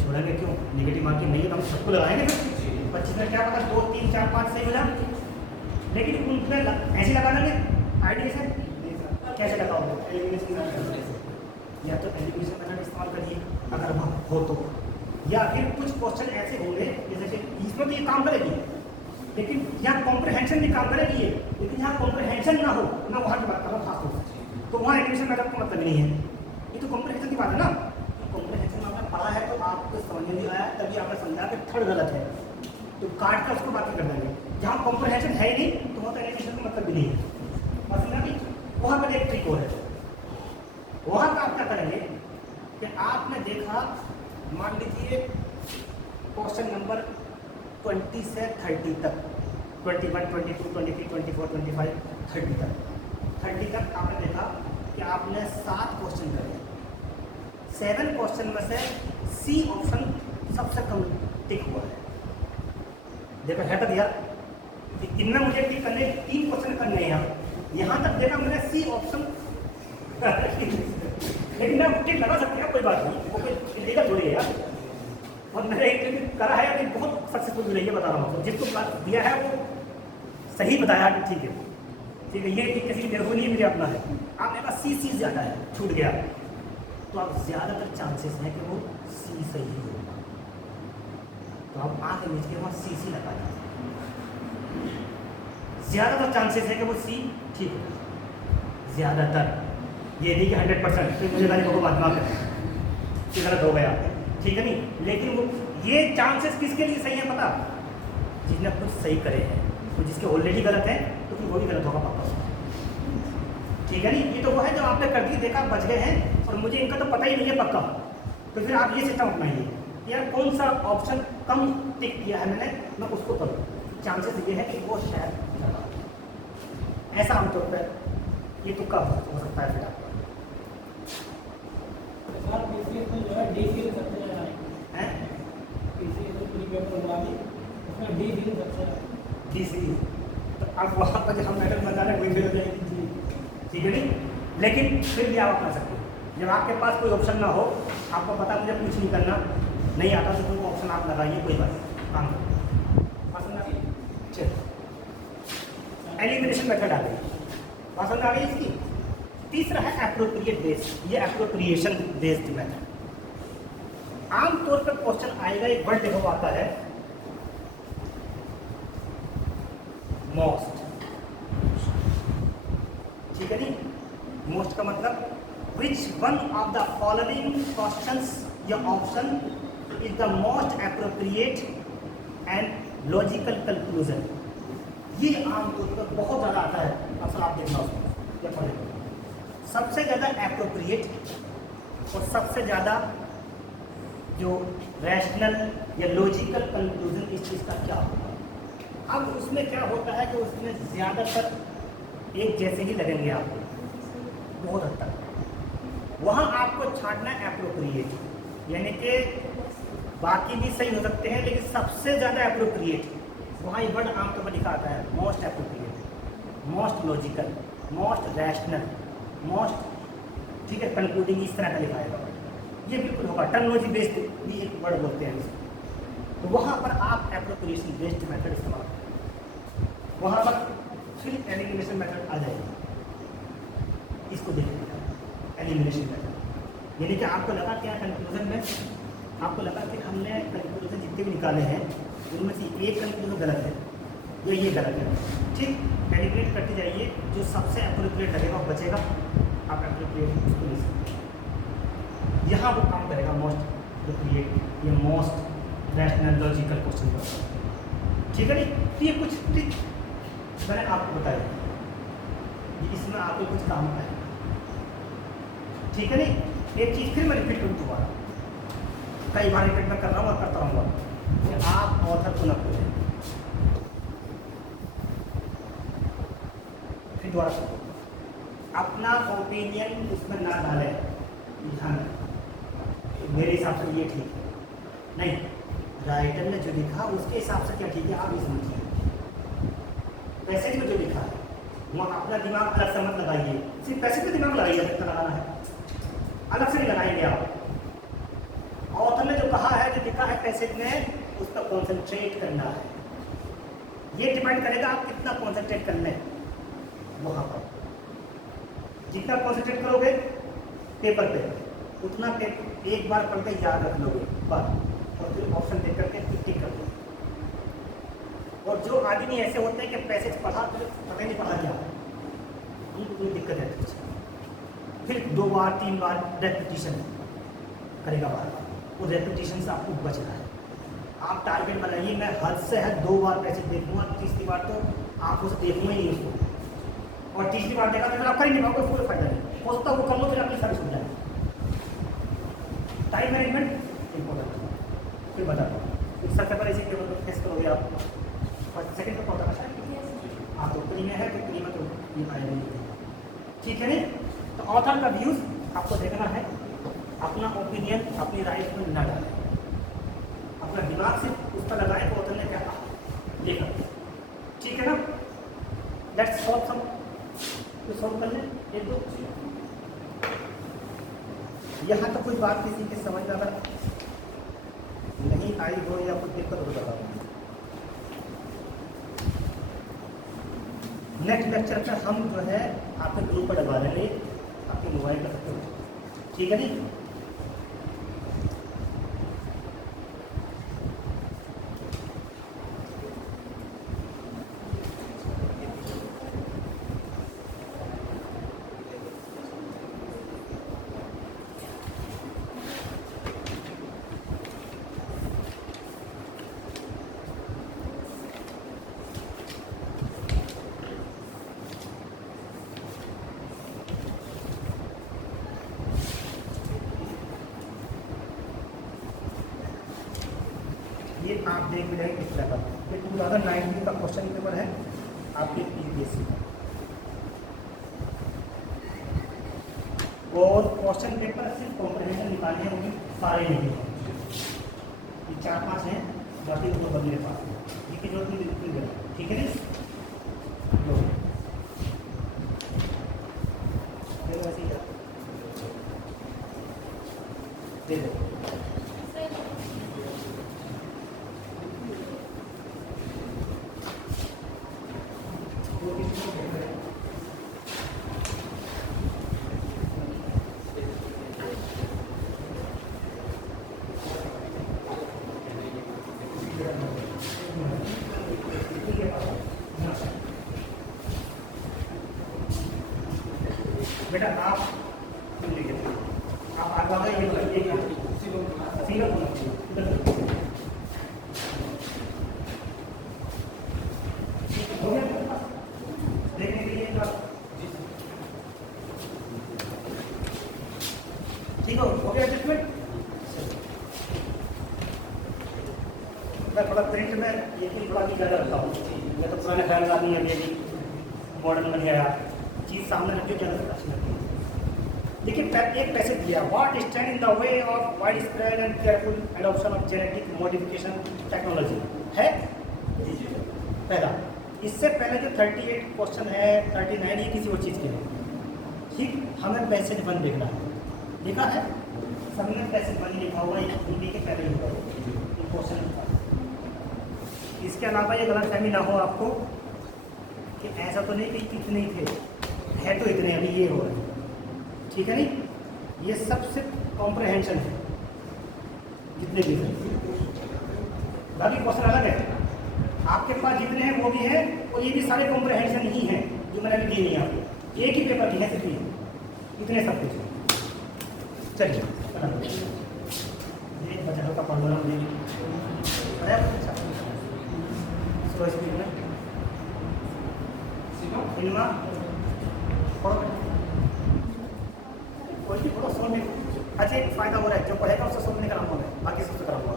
छोड़ेंगे क्यों? नेगेटिव मार्किंग नहीं है तो हम सबको लगाएंगे फिर 25 में क्या पता 2, 3, 4, 5 सही हो जाए, लेकिन उनमें ऐसे लगा देंगे आइडिया से। कैसे लगाओगे? एलिमिनेशन मेथड, या तो एलिमिनेशन मेथड इस्तेमाल करिए अगर वहाँ हो तो, या फिर कुछ क्वेश्चन ऐसे होंगे जैसे कि इसमें तो ये काम करेगी, लेकिन यहाँ कॉम्प्रहेंशन भी काम करेगी ये, लेकिन यहाँ कॉम्प्रहेंशन ना हो, मैं वहाँ की बात कर रहा हूँ खास तौर से, तो वहाँ एलिमिनेशन मेथड का मतलब नहीं है। ये तो कॉम्प्रहेंशन की बात है ना, कॉम्प्रहेंशन में आपने पढ़ा है तो आपको समझ में नहीं आया, तभी आपने समझा कि थर्ड गलत है, तो काट कर उसको बाकी कर देंगे। जहाँ कॉम्प्रहेंशन है ही नहीं तो वहाँ तो एलिमिनेशन का मतलब भी नहीं है। बस समझा कि वहाँ पर एक ट्रिक और है, वहाँ पर आप क्या करेंगे कि आपने देखा, मान लीजिए क्वेश्चन नंबर 20 से 30 तक, 21, 22, 23, 24, 25, 30 तक आपने देखा कि आपने 7 क्वेश्चन करे, 7 क्वेश्चन में से सी ऑप्शन सबसे कम टिक हुआ है। देखो है तो दिया, इनमें मुझे टिक करने 3 क्वेश्चन करने हैं, यहाँ तक देखा मैंने सी ऑप्शन लेकिन मैं टिक लगा सकती है, कोई बात नहीं, वो कोई इलीगल थोड़ी है यार, और मैंने एक करा है अभी बहुत सक्सेसफुल रही है, बता रहा हूँ। जिसको दिया है वो सही बताया कि ठीक है, ये किसी की मेरे को नहीं, मुझे अपना है। आपने कहा सी ज़्यादा है, छूट गया, तो आप ज़्यादातर चांसेस हैं कि वो सी सही होगा, तो आप आगे नीचे के वहाँ सी लगा दीजिए। ज़्यादातर चांसेस है कि वो सी ठीक होगा, ज़्यादातर, ये नहीं कि 100%, तो मुझे गाली को बात ना करें, कि गलत हो गया, ठीक है नहीं। लेकिन वो ये चांसेस किसके लिए सही है पता, जिसने कुछ सही करे हैं। तो जिसके ऑलरेडी गलत है तो फिर वो भी गलत होगा पक्का, ठीक है नहीं। ये तो वो है जो आपने कर दी, देखा बच गए हैं और मुझे इनका तो पता ही नहीं है पक्का, तो फिर आप ये सिस्टम अपनाइए यार कौन सा ऑप्शन कम टिक किया है मैंने, मैं उसको करूँ। चांसेस ये है कि वो शायद ज़्यादा, ऐसा आमतौर पर ये तुक्का हो सकता है। फिर आपका डी सीरीज, तो अब वहाँ पर जब हम मैटर बता रहे हैं वही हो जाएगी, ठीक है नहीं। लेकिन फिर भी आप अपना सकते हो जब आपके पास कोई ऑप्शन ना हो, आपको पता मुझे कुछ नहीं करना नहीं आता, तो कोई ऑप्शन आप लगाइए, कोई बात काम करो। पसंद आ गई, चलो एलिमिनेशन मेथड आ गई, पसंद आ गई इसकी। तीसरा है एप्रोप्रिएट बेस्ड, ये एप्रोप्रिएशन बेस्ड मेथड। आमतौर पर क्वेश्चन आएगा, एक वर्ड देखो आता है मोस्ट, ठीक है नहीं। मोस्ट का मतलब which one of the following questions या option is the most appropriate and logical conclusion. ये आमतौर पर बहुत ज़्यादा आता है, अक्सर आप देखना उसमें या पढ़ें। सबसे ज़्यादा एप्रोप्रिएट और सबसे ज़्यादा जो रैशनल या लॉजिकल कंक्लूजन इस चीज़ का क्या होगा। अब उसमें क्या होता है कि उसमें ज़्यादातर एक जैसे ही लगेंगे आपको बहुत हद तक, वहाँ आपको छांटना एप्रोप्रिएट, यानी कि बाकी भी सही हो सकते हैं लेकिन सबसे ज़्यादा एप्रोप्रिएट, वहाँ ये वर्ड आमतौर पर लिखा आता है most appropriate, most logical, most rational, most, ठीक है, कंक्लूडिंग, इस तरह का लिखा है। ये बिल्कुल होगा, टर्मिनोलॉजी बेस्ड भी एक वर्ड बोलते हैं इसको। तो वहाँ पर आप एप्रोप्रिएशन बेस्ड मेथड इस्तेमाल करें, वहाँ पर फिर एलिमिनेशन मेथड आ जाएगी। इसको देखिए एलिमिनेशन मेथड, यानी कि आपको लगा क्या कंक्लूजन में, आपको लगा कि हमने कंक्लूजन जितने भी निकाले हैं उनमें से एक कंक्लूजन गलत है या ये गलत है, ठीक, एलिमिनेट करते जाइए, जो सबसे एप्रोप्रिएट लगेगा वो बचेगा, आप एप्रोप्रिएट उसको ले सकते हैं। यहाँ वो काम करेगा मोस्ट एप्रोप्रिएट या मोस्ट रैशनल लॉजिकल क्वेश्चन का, ठीक है नहीं। तो ये कुछ ट्रिक मैंने आपको बताया, इसमें आपको कुछ काम है, ठीक है नहीं। एक चीज़ फिर मैं रिपीट करूँ दोबारा, कई बार रिपीट मैं कर रहा हूँ और करता रहूँगा कि आप ऑथर को न भूलें। फिर दोबारा सुनो, अपना ओपिनियन उसमें ना डालें, ध्यान मेरे हिसाब से ये ठीक है नहीं, राइटर ने जो लिखा उसके हिसाब से क्या ठीक है आप ये समझिए। पैसेज में जो लिखा है वहाँ अपना दिमाग अलग से मत लगाइए, सिर्फ पैसेज में दिमाग लगाइए जितना लगाना है, अलग से नहीं लगाएंगे आप। ऑथर ने जो कहा है, जो लिखा है पैसेज में, उस पर कॉन्सेंट्रेट करना है। ये डिपेंड करेगा आप कितना कॉन्सेंट्रेट कर लें वहाँ पर। जितना कॉन्सेंट्रेट करोगे पेपर पे, उतना पेपर एक बार पढ़ के याद रख लोगे बस, और फिर ऑप्शन देख करके टिक कर दो। और जो आदमी ऐसे होते हैं कि पैसेज पढ़ा तो पता नहीं पढ़ा क्या, उनको कोई दिक्कत है, फिर 2 बार 3 बार रेपिटेशन करेगा बार बार, वो रेपिटेशन से आपको बचना है। आप टारगेट बनाइए, मैं हद से हद 2 बार पैसेज देखूंगा, तीसरी बार तो आंखों से देखूंगा ही नहीं उसको, और तीसरी बार देखा तो फिर आप कर ही नहीं पाओगे, कोई फायदा नहीं हो सकता, वो कर लो फिर आपकी सर्विस हो जाए। टाइम मैनेजमेंट इम्पोर्टेंट, फिर बताता हूँ। सबसे पहले इसी टेबल को फेस करोगे आप, फर्स्ट सेकंड पे पहुँचा शायद आप तो प्री में है, तो प्री में तो ये आएगा नहीं, ठीक है नहीं। तो ऑथर का व्यूज़ आपको देखना है, अपना ओपिनियन अपनी राइट में ना डालें, अपना दिमाग से उस पर लगाएं तो ऑथर ने क्या कहा लिखा, ठीक है ना। लेट्स सॉल्व सम, तो सॉल्व कर लें एक दो। यहाँ तो कोई बात किसी के समझ में अगर नहीं आई हो या कुछ दिक्कत हो जाता, नेक्स्ट लेक्चर में हम जो है आपके ग्रुप पर डलवा देंगे, आपके मोबाइल पर सकते हो, ठीक है नहीं। ये आप देख भी रहे किस लेवल। ये 2019 का क्वेश्चन पेपर है आपके यूपीएससी का, और क्वेश्चन पेपर सिर्फ कॉम्प्रिहेंशन निकालने होंगे, सारे नहीं हैं, ये 4-5 हैं, बाकी तो बदले मेरे पास है, ये की जरूरत नहीं बिल्कुल, ठीक है ना। ऐसे ही दे दो। बेटा आप आगे ये बताइए, सीधा बोलना देखने के लिए ठीक हो गया एडजस्टमेंट। मैं थोड़ा प्रिंट में ये भी थोड़ा भी ज़्यादा रखता हूँ, मैं तो पुराने ख्याल आदमी है, अभी मॉडर्न बन गया, चीज़ सामने रखिए ज़्यादा अच्छी लगती है। देखिए एक पैसेज दिया, what stand in the way of wide spread and careful adoption of genetic modification technology है पहला। इससे पहले जो 38 क्वेश्चन है, 39 ये किसी और चीज़ के लिए, ठीक, हमें पैसेज 1 देखना है, लिखा है सबने पैसेज 1 लिखा हुआ है, हिंदी के पहले लिखा हुआ क्वेश्चन। इसके अलावा ये गलतफहमी ना हो आपको कि ऐसा तो नहीं कि इतने ही थे, है तो इतने, अभी ये हो रहे हैं, ठीक है नहीं। ये सबसे कॉम्प्रहेंशन है जितने भी हैं, बाकी क्वेश्चन अलग है, आपके पास जितने हैं वो भी हैं, और ये भी सारे कॉम्प्रहेंशन ही हैं जो मैंने अभी दिए नहीं आपको, एक ही पेपर की है सिर्फ ये, इतने सब कुछ। चलिए एक बच्चा का पढ़ लो मुझे, अच्छा स्लो स्पीड में इनका कोई भी थोड़ा सोचने, अच्छा एक फायदा हो रहा है, जो पढ़ेगा उससे सोचने का नाम होगा, बाकी सबसे करा हुआ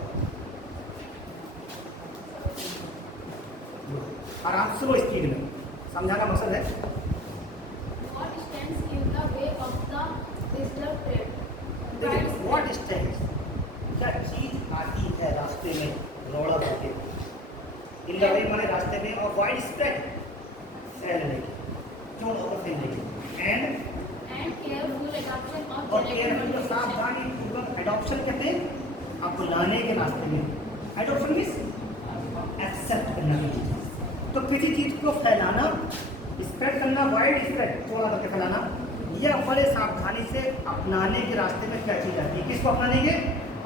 आराम स्लो स्पीड में समझाना मकसद है। व्हाट स्टैंड्स, क्या चीज आती है रास्ते में, रोड़ा करके, इन द वे माने रास्ते में, और वाइड स्प्रेड फैलने की, चौड़ और फैलने की, एंड केयरफुल सावधानी पूर्वक एडॉप्शन कहते हैं आपको लाने के रास्ते में, एडॉप्शन मीन्स एक्सेप्ट करना की चीज़, तो किसी चीज़ को फैलाना, स्प्रेड करना, वाइड स्प्रेड थोड़ा करके फैलाना, या बड़े सावधानी से अपनाने के रास्ते में क्या चीज़ आती है, किसको अपनाने के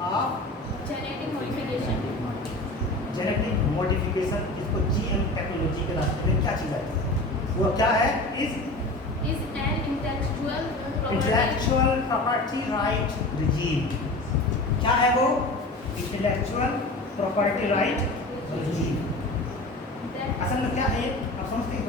आप जेनेटिक मॉडिफिकेशन, जिसको जीएम टेक्नोलॉजी के रास्ते में क्या चीज़ आती है, वो क्या है, is an intellectual property right regime, क्या है वो, इंटेलेक्चुअल प्रॉपर्टी राइट रिजीम, असल में क्या है आप समझते हैं,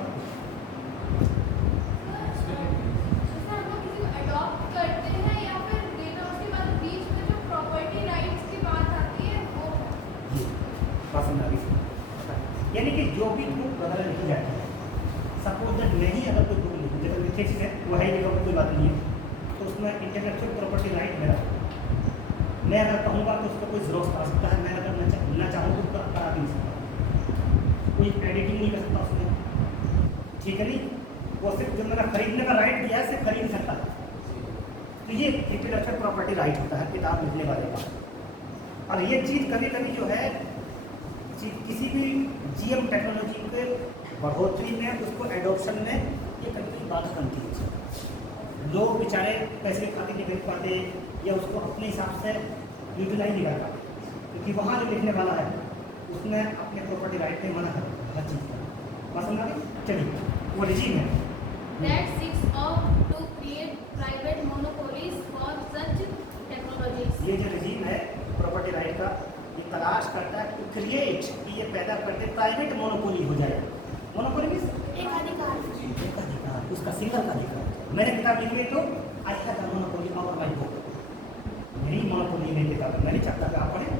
यानी कि जो भी बुक बदल नहीं जाती है, सपोज दैट नहीं, अगर कोई बुक लिखी जैसे लिथेसिस है वो है, जगह कोई बात नहीं है, तो उसमें इंटेलेक्चुअल प्रॉपर्टी राइट मेरा, मैं अगर कहूँगा तो उसको कोई ज़रूरत करा सकता है, मैं अगर ना चाहूँ तो करा भी नहीं सकता, कोई एडिटिंग नहीं कर सकता उसमें, ठीक है नहीं, वो सिर्फ जो मैंने खरीदने का राइट दिया है सिर्फ खरीद सकता है, तो ये इंटेलेक्चुअल प्रॉपर्टी राइट होता है किताब लिखने वाले का। और ये चीज़ कभी कभी जो है किसी भी जीएम टेक्नोलॉजी के बढ़ोतरी में, उसको एडॉप्शन में ये कभी कभी बात बनती है, लोग बेचारे पैसे खाते नहीं खरीद पाते, या उसको अपने हिसाब से यूटिलाइज नहीं कर पाते, क्योंकि वहाँ जो लिखने वाला है उसमें अपने प्रॉपर्टी राइट पे मना है हर चीज़ का, बात समझ आ गई। चलिए वो रिजीम है that seeks to create private monopolies for such technologies. ये जो रिजीम है प्रॉपर्टी राइट का, ये तलाश करता है टू क्रिएट, कि ये पैदा करते प्राइवेट मोनोपोली हो जाए, मोनोपोली मींस एकाधिकार, उसका सिंगल का अधिकार। मैंने किताब लिखी तो I have the monopoly over my book, मेरी मोनोपोली में किताब, मैं नहीं चाहता कि आप पढ़ें,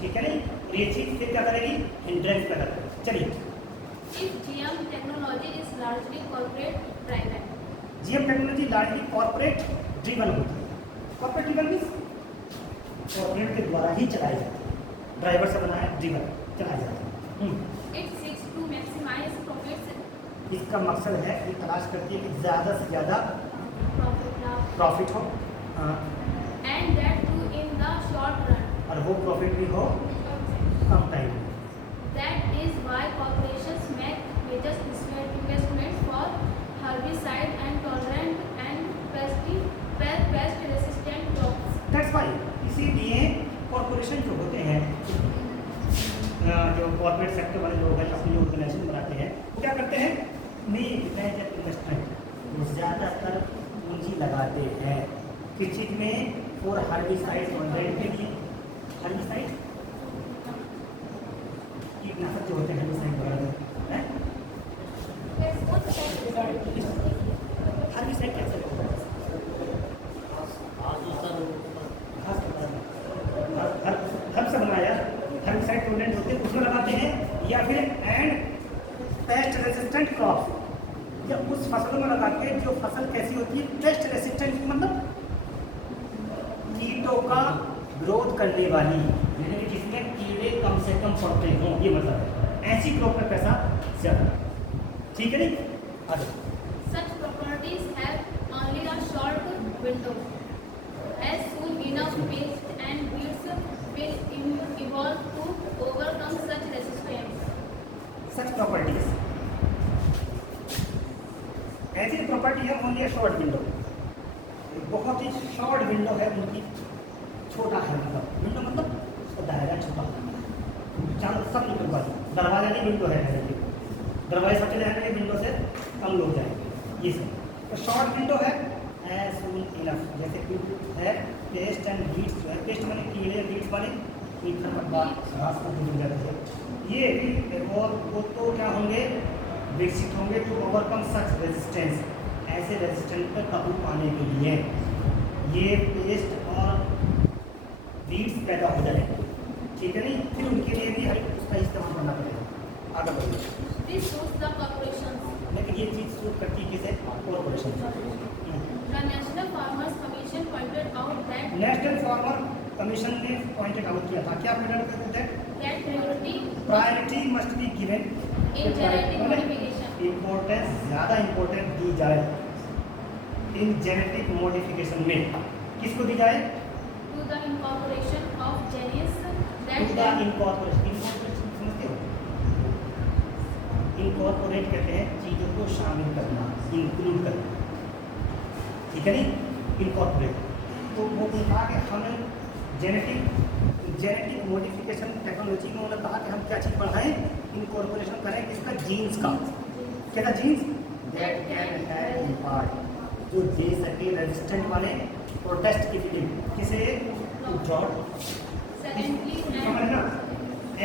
ठीक है नहीं, तो ये चीज़ फिर क्या करेगी, हिंड्रेंस पैदा करेगी। चलिए, If GM technology is largely corporate driven, GM technology largely corporate driven होती है। कॉर्पोरेट ड्रिवन मीन्स कॉर्पोरेट के द्वारा ही चलाई जाती है, ड्राइवर से बनाया ड्रिवन चलाई जाती है। it seeks to maximize profits, इसका मकसद है कि तलाश करती है कि ज़्यादा से ज़्यादा profit, प्रॉफिट हो, हाँ, and that too in the short run. और वो प्रॉफिट भी हो कम टाइम में। That is why corporations make major investments for herbicide and tolerant and pest resistant crops. That's why, इसीलिए कॉर्पोरेशन जो होते हैं, जो कॉर्पोरेट सेक्टर वाले लोग हैं, अपनी ऑर्गेनाइजेशन बनाते हैं, वो क्या करते हैं, मेजर इन्वेस्टमेंट, वो ज़्यादातर पूंजी लगाते हैं किस चीज़ में, फॉर हर्बिसाइड टॉलरेंट के लिए। हर्बिसाइड कीटनाशक जो होते हैं, हर्बिसाइड वगैरह हैं, हर्बिसाइड कैसे होता है, हर्ब से बनाया हर्बिसाइड टॉलरेंट होते हैं, उसमें लगाते हैं, या फिर एंड पेस्ट रेसिस्टेंट क्रॉप, या उस फसल में लगाते हैं जो फसल कैसी होती है, पेस्ट रेसिस्टेंट, मतलब कीटों का ग्रोथ करने वाली, यानी कि जिसमें कीड़े कम से कम पड़ते हों, ये मतलब है। ऐसी क्रॉप में पैसा ज़्यादा, ठीक है नहीं। आगे, Such properties have only a short window. As soon enough pests and weeds will evolve to overcome such resistance. Such properties, ऐसी प्रॉपर्टी है ओनली शॉर्ट विंडो, बहुत ही शॉर्ट विंडो है उनकी, छोटा है, मतलब विंडो मतलब उसका दायरा छोटा होता है, चारों सब निकल पाए, दरवाजा नहीं विंडो है, दरवाजे सब चले जाएंगे, विंडो से कम लोग जाएंगे, ये सब तो शॉर्ट विंडो है। एज सून इनफ, जैसे कि है पेस्ट एंड वीड्स, जो है पेस्ट माने कीड़े, वीड्स माने घास को गुजर जाते हैं, ये भी, और वो तो क्या होंगे, विकसित होंगे टू ओवरकम सच रेजिस्टेंस, ऐसे रेजिस्टेंस पर काबू पाने के लिए ये पेस्ट और वीड्स पैदा हो जाएंगे, ठीक है नहीं, फिर उनके लिए भी हमें उसका इस्तेमाल करना पड़ेगा। आगे बढ़िए, This suits the corporations. लेकिन ये चीज़ सूट करती है किसे, corporation. The National Farmers Commission pointed out that national Farmer Commission ने पॉइंटेड आउट किया था, क्या पॉइंट करते हैं, priority must be given, in genetic modification importance ज़्यादा इम्पोर्टेंस दी जाए इन जेनेटिक मॉडिफिकेशन में, किसको दी जाए, to the incorporation of genes to the that incorporation, समझते हो, इनकॉर्पोरेट कहते हैं चीज़ों को शामिल करना, इंक्लूड करना, ठीक है नहीं, इनकॉर्पोरेट। तो वो कहा कि हमें जेनेटिक मॉडिफिकेशन टेक्नोलॉजी में उन्होंने कहा कि हम क्या चीज़ बढ़ाएं, इनकॉर्पोरेशन करें किसका, जीन्स का, क्या था genes, that can have impart, जो दे सके रेजिस्टेंट वाले प्रोटेस्ट की फीलिंग, किसे, ड्रॉट, secondly समझना,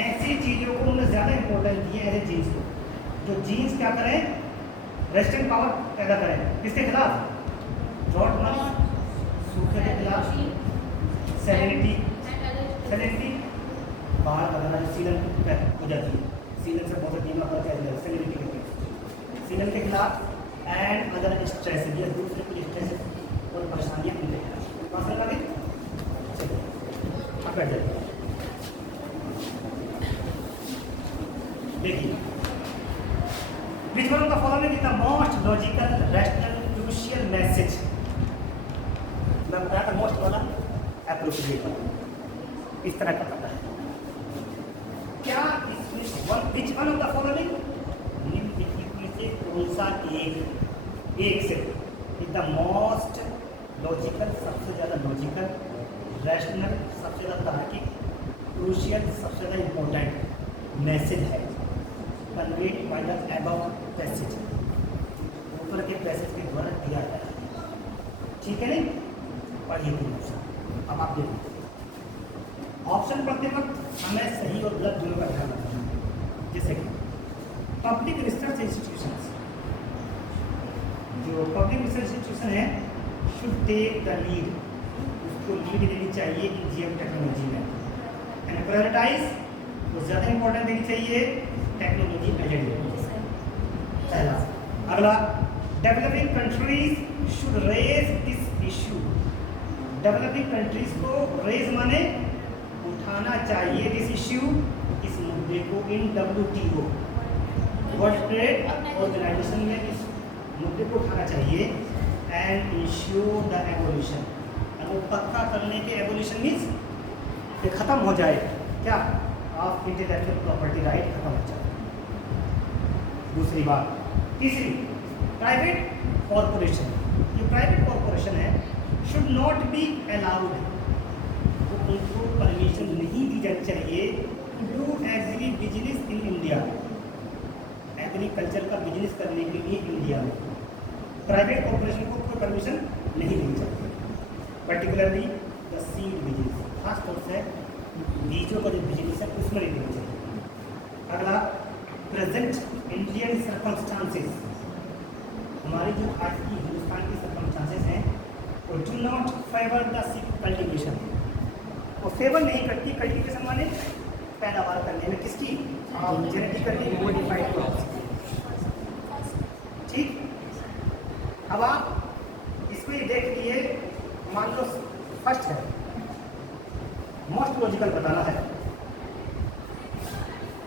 ऐसी चीज़ों को उन्होंने ज़्यादा इंपॉर्टेंस दी है ऐसे जीन्स को, जो जीन्स क्या करें, रेजिस्टेंट पावर पैदा करें, किसके खिलाफ, ड्रॉट में, सूखे के खिलाफ, सैलिनिटी, बाढ़ वगैरह सीलन हो जाती है, सीलन से बहुत बीमा करते हैं, सैलिनिटी करते हैं, सीलन के खिलाफ, एंड अदर स्ट्रेस, ये दूसरे कुछ स्ट्रेस और परेशानियाँ उनके खिलाफ, बात समझ आ गई, चलिए अब बैठ जाइए। देखिए, which one of the following is the most logical, rational, crucial message? मैं बताया था मोस्ट वाला, एप्रोप्रिएट वाला, इस तरह का पता है क्या, which one of the following, निम्नलिखित से कौन सा एक से इज द मोस्ट लॉजिकल, सबसे ज़्यादा लॉजिकल, रैशनल, सबसे ज़्यादा तार्किक, क्रूशियल, सबसे ज़्यादा इम्पोर्टेंट मैसेज है, conveyed by the above passage, ऊपर के पैसेज के द्वारा दिया गया है, ठीक है नहीं। पढ़िए तीन ऑप्शन, अब आप देखिए, ऑप्शन पढ़ते वक्त हमें सही और गलत दोनों का ध्यान रखना है, जैसे कि पब्लिक रिसर्च इंस्टीट्यूशंस, जो पब्लिक रिसर्च इंस्टीट्यूशन है, शुड टेक द लीड, उसको लीड देनी चाहिए इन जीएम टेक्नोलॉजी में, एंड प्रायोरिटाइज तो ज़्यादा इंपॉर्टेंट देनी चाहिए टेक्नोलॉजी एजेंडे। पहला। अगला, developing countries should raise this issue. Developing countries को रेज माने उठाना चाहिए दिस इशू, इस मुद्दे को in WTO world trade organization में इस मुद्दे को उठाना चाहिए एंड इंश्योर द एवोल्यूशन। वो पक्का करने के एवोल्यूशन मीन्स ये खत्म हो जाए क्या ऑफ इंटेलेक्चुअल प्रॉपर्टी राइट खत्म हो जाए। दूसरी बात। तीसरी, प्राइवेट कॉरपोरेशन, ये प्राइवेट कॉरपोरेशन है शुड नॉट बी अलाउड, तो उनको परमिशन नहीं दी जानी चाहिए to do agri business in India, agriculture का बिजनेस करने के लिए इंडिया में प्राइवेट कॉरपोरेशन को कोई परमिशन नहीं देनी चाहिए। पर्टिकुलरली द सीड बिजनेस, खास तौर से बीजों का जो बिजनेस है उसमें नहीं देना चाहिए। अगला, प्रेजेंट इंडियन सर्कमस्टांसेस, हमारी जो आज की हिंदुस्तान की सर्कमस्टांसेस हैं वो do not favour the seed cultivation, वो फेवर नहीं करती कल्टिवेशन माने पैदावार करने में किसकी, जेनेटिकली मॉडिफाइड क्रॉप्स। ठीक, अब आप इसको ये देख लिए, मान लो फर्स्ट है, मोस्ट लॉजिकल बताना है।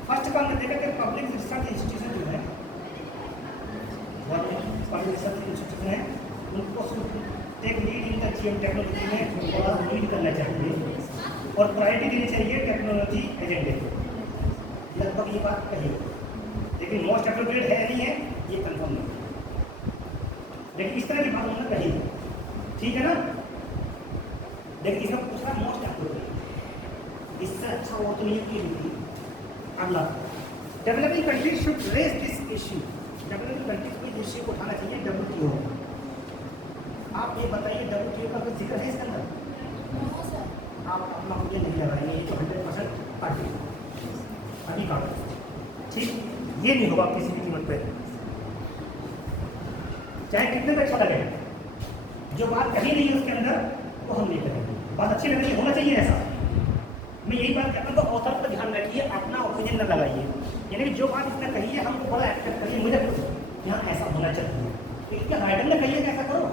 फर्स्ट का हमने देखा कि पब्लिक रिसर्च इंस्टीट्यूशन जो है, पब्लिक रिसर्च इंस्टीट्यूशन है, उनको take lead in the GM technology में थोड़ा लीड करना चाहिए और प्रायोरिटी देनी चाहिए टेक्नोलॉजी एजेंडे को। लगभग ये बात कही, लेकिन मोस्ट एप्रोप्रिएट है नहीं है ये कंफर्म नहीं, लेकिन इस तरह की बात उन्होंने कही, ठीक है ना। लेकिन इसका पूछा मोस्ट एप्रोप्रिएट, इससे अच्छा वो तो नहीं की। अगला, developing countries should raise this issue, developing countries को इस इश्यू को उठाना चाहिए WTO। आप ये बताइए WTO का कोई जिक्र है इसके अंदर? आप अपना मुझे नहीं लगाएंगे, ये तो 100% पार्टी अभी का, ठीक, ये नहीं होगा किसी भी कीमत पे, चाहे कितने पैसा लगे। जो बात कही नहीं है उसके अंदर वो हम नहीं करेंगे, बात अच्छी लगनी होना चाहिए ऐसा। मैं यही बात कहता हूँ, तो ऑथर पर ध्यान रखिए, अपना ओपिनियन न लगाइए, यानी कि जो बात इसने कही है हमको बड़ा एक्सेप्ट करिए, मुझे खुद यहाँ ऐसा होना चाहिए, लेकिन राइटर ने कही है कि ऐसा करो,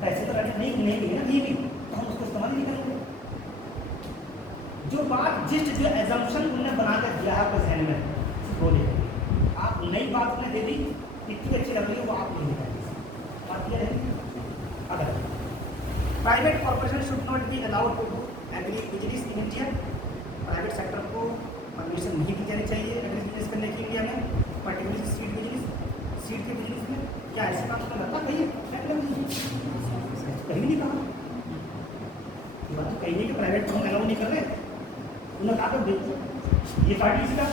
पैसे तो राइटर नहीं कही ना, ये भी तो हम उसको इस्तेमाल नहीं करेंगे। जो बात जिस जो एजम्पशन उन्होंने बना कर दिया है आपके जहन में वो नहीं, आप नई बात उन्हें दे दी, इतनी अच्छी लग रही है वो आप नहीं बताएंगे, बात यह है। अगर private corporation should not be allowed to do agri business in India, private sector को परमिशन नहीं दी जानी चाहिए एग्री बिजनेस करने के इंडिया में, पर्टिकुलरली सीड बिजनेस, सीड के बिजनेस में। क्या ऐसे काम उसने लगता कही कहीं नहीं कहा, ये बात तो कही नहीं कि प्राइवेट को हम अलाउ नहीं कर रहे, उन्होंने कहा तो ये पार्टी इसका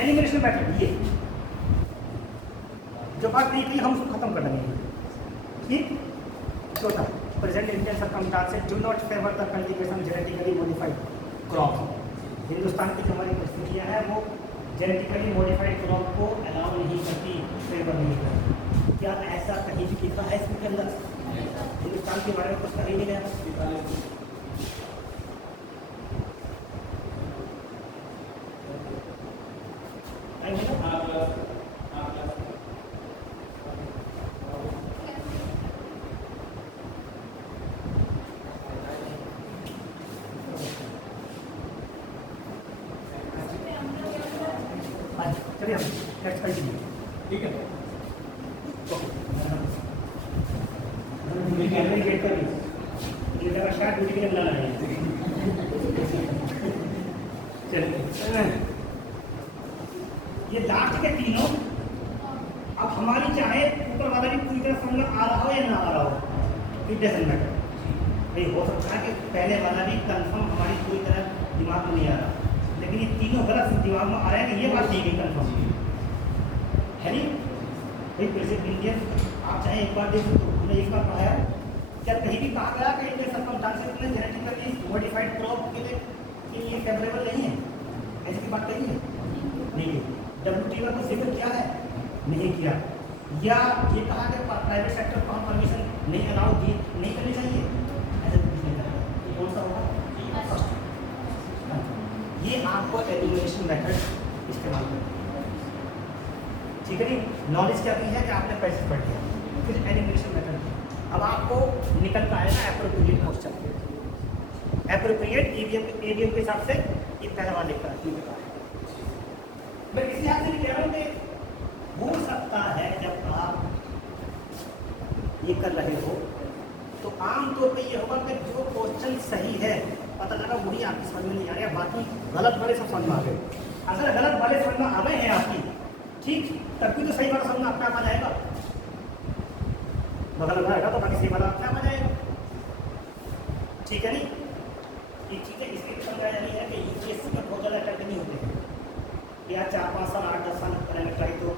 एलिमिनेशन बैठक, ये जो बात नहीं की हम उसको खत्म कर देंगे। ठीक, चौथा, present Indian circumstances do not favour the cultivation genetically modified crop. Hindustan की जो हमारी परिस्थितियाँ हैं वो जेनेटिकली मॉडिफाइड क्रॉप को अलाउ नहीं करती, फेवर नहीं करती। क्या ऐसा कहीं भी लिखा है इसके अंदर? हिंदुस्तान के बारे में कुछ कहीं नहीं गया। चलिए हम नेक्स्ट कंटिन्यू, ठीक है। ओके, कैमरे गेट पर ये जगह शायद ड्यूटी के लिए बुलाना है। चलिए, ये लास्ट के तीनों, अब हमारी चाहे ऊपर वाला भी पूरी तरह समझ आ रहा हो या ना आ रहा हो, इट डजंट मैटर। नहीं हो सकता है कि पहले वाला भी कंफर्म हमारी पूरी तरह दिमाग में नहीं आ रहा, लेकिन ये तीनों गलत दिमाग में आ रहे हैं कि ये बात नहीं गई कंफर्म है नहीं भाई। प्रेजेंट इंडियन आप चाहे एक बार देख लो, हमने एक बार पढ़ाया, क्या कहीं भी कहा गया कि इंडियन सर्कमस्टांसेस में जेनेटिकली मॉडिफाइड क्रॉप के लिए फेवरेबल नहीं है, ऐसी की बात कही है नहीं। WTO को जिक्र किया है नहीं किया, या ये कहा कि प्राइवेट सेक्टर को हम परमिशन नहीं अलाउ दी नहीं करनी चाहिए, ऐसा कुछ नहीं करेगा। कौन सा होगा? फर्स्ट। ये आपको एलिमिनेशन मेथड इस्तेमाल करना है। ठीक है नहीं, नॉलेज क्या की है कि आपने पैसे पढ़ लिया, फिर एलिमिनेशन मेथड। अब आपको निकल का आएगा एप्रोप्रिएट क्वेश्चन, एप्रोप्रिएट ईवीएम के हिसाब से ये पहला वाला लिखा है। मैं इस लिहाज से कह रहा हूँ कि हो सकता है जब आप ये कर रहे हो तो आमतौर पे ये होगा कि जो क्वेश्चन सही है पता लगा वही आपकी समझ में नहीं आ रहा, बाकी गलत वाले सब समझ में आ गए। अगर गलत वाले समझ में आ गए हैं आपकी, ठीक, तब भी तो सही वाला समझ में आपका आ जाएगा, बगल रहेगा तो बाकी सही वाला आपका आ जाएगा। ठीक है नहीं, ये चीज़ें इसलिए समझ आ रही है कि यूपीएससी में बहुत ज़्यादा अटैम्प्ट नहीं होते हैं या 4-5 साल 8-10 साल करने ट्राई तो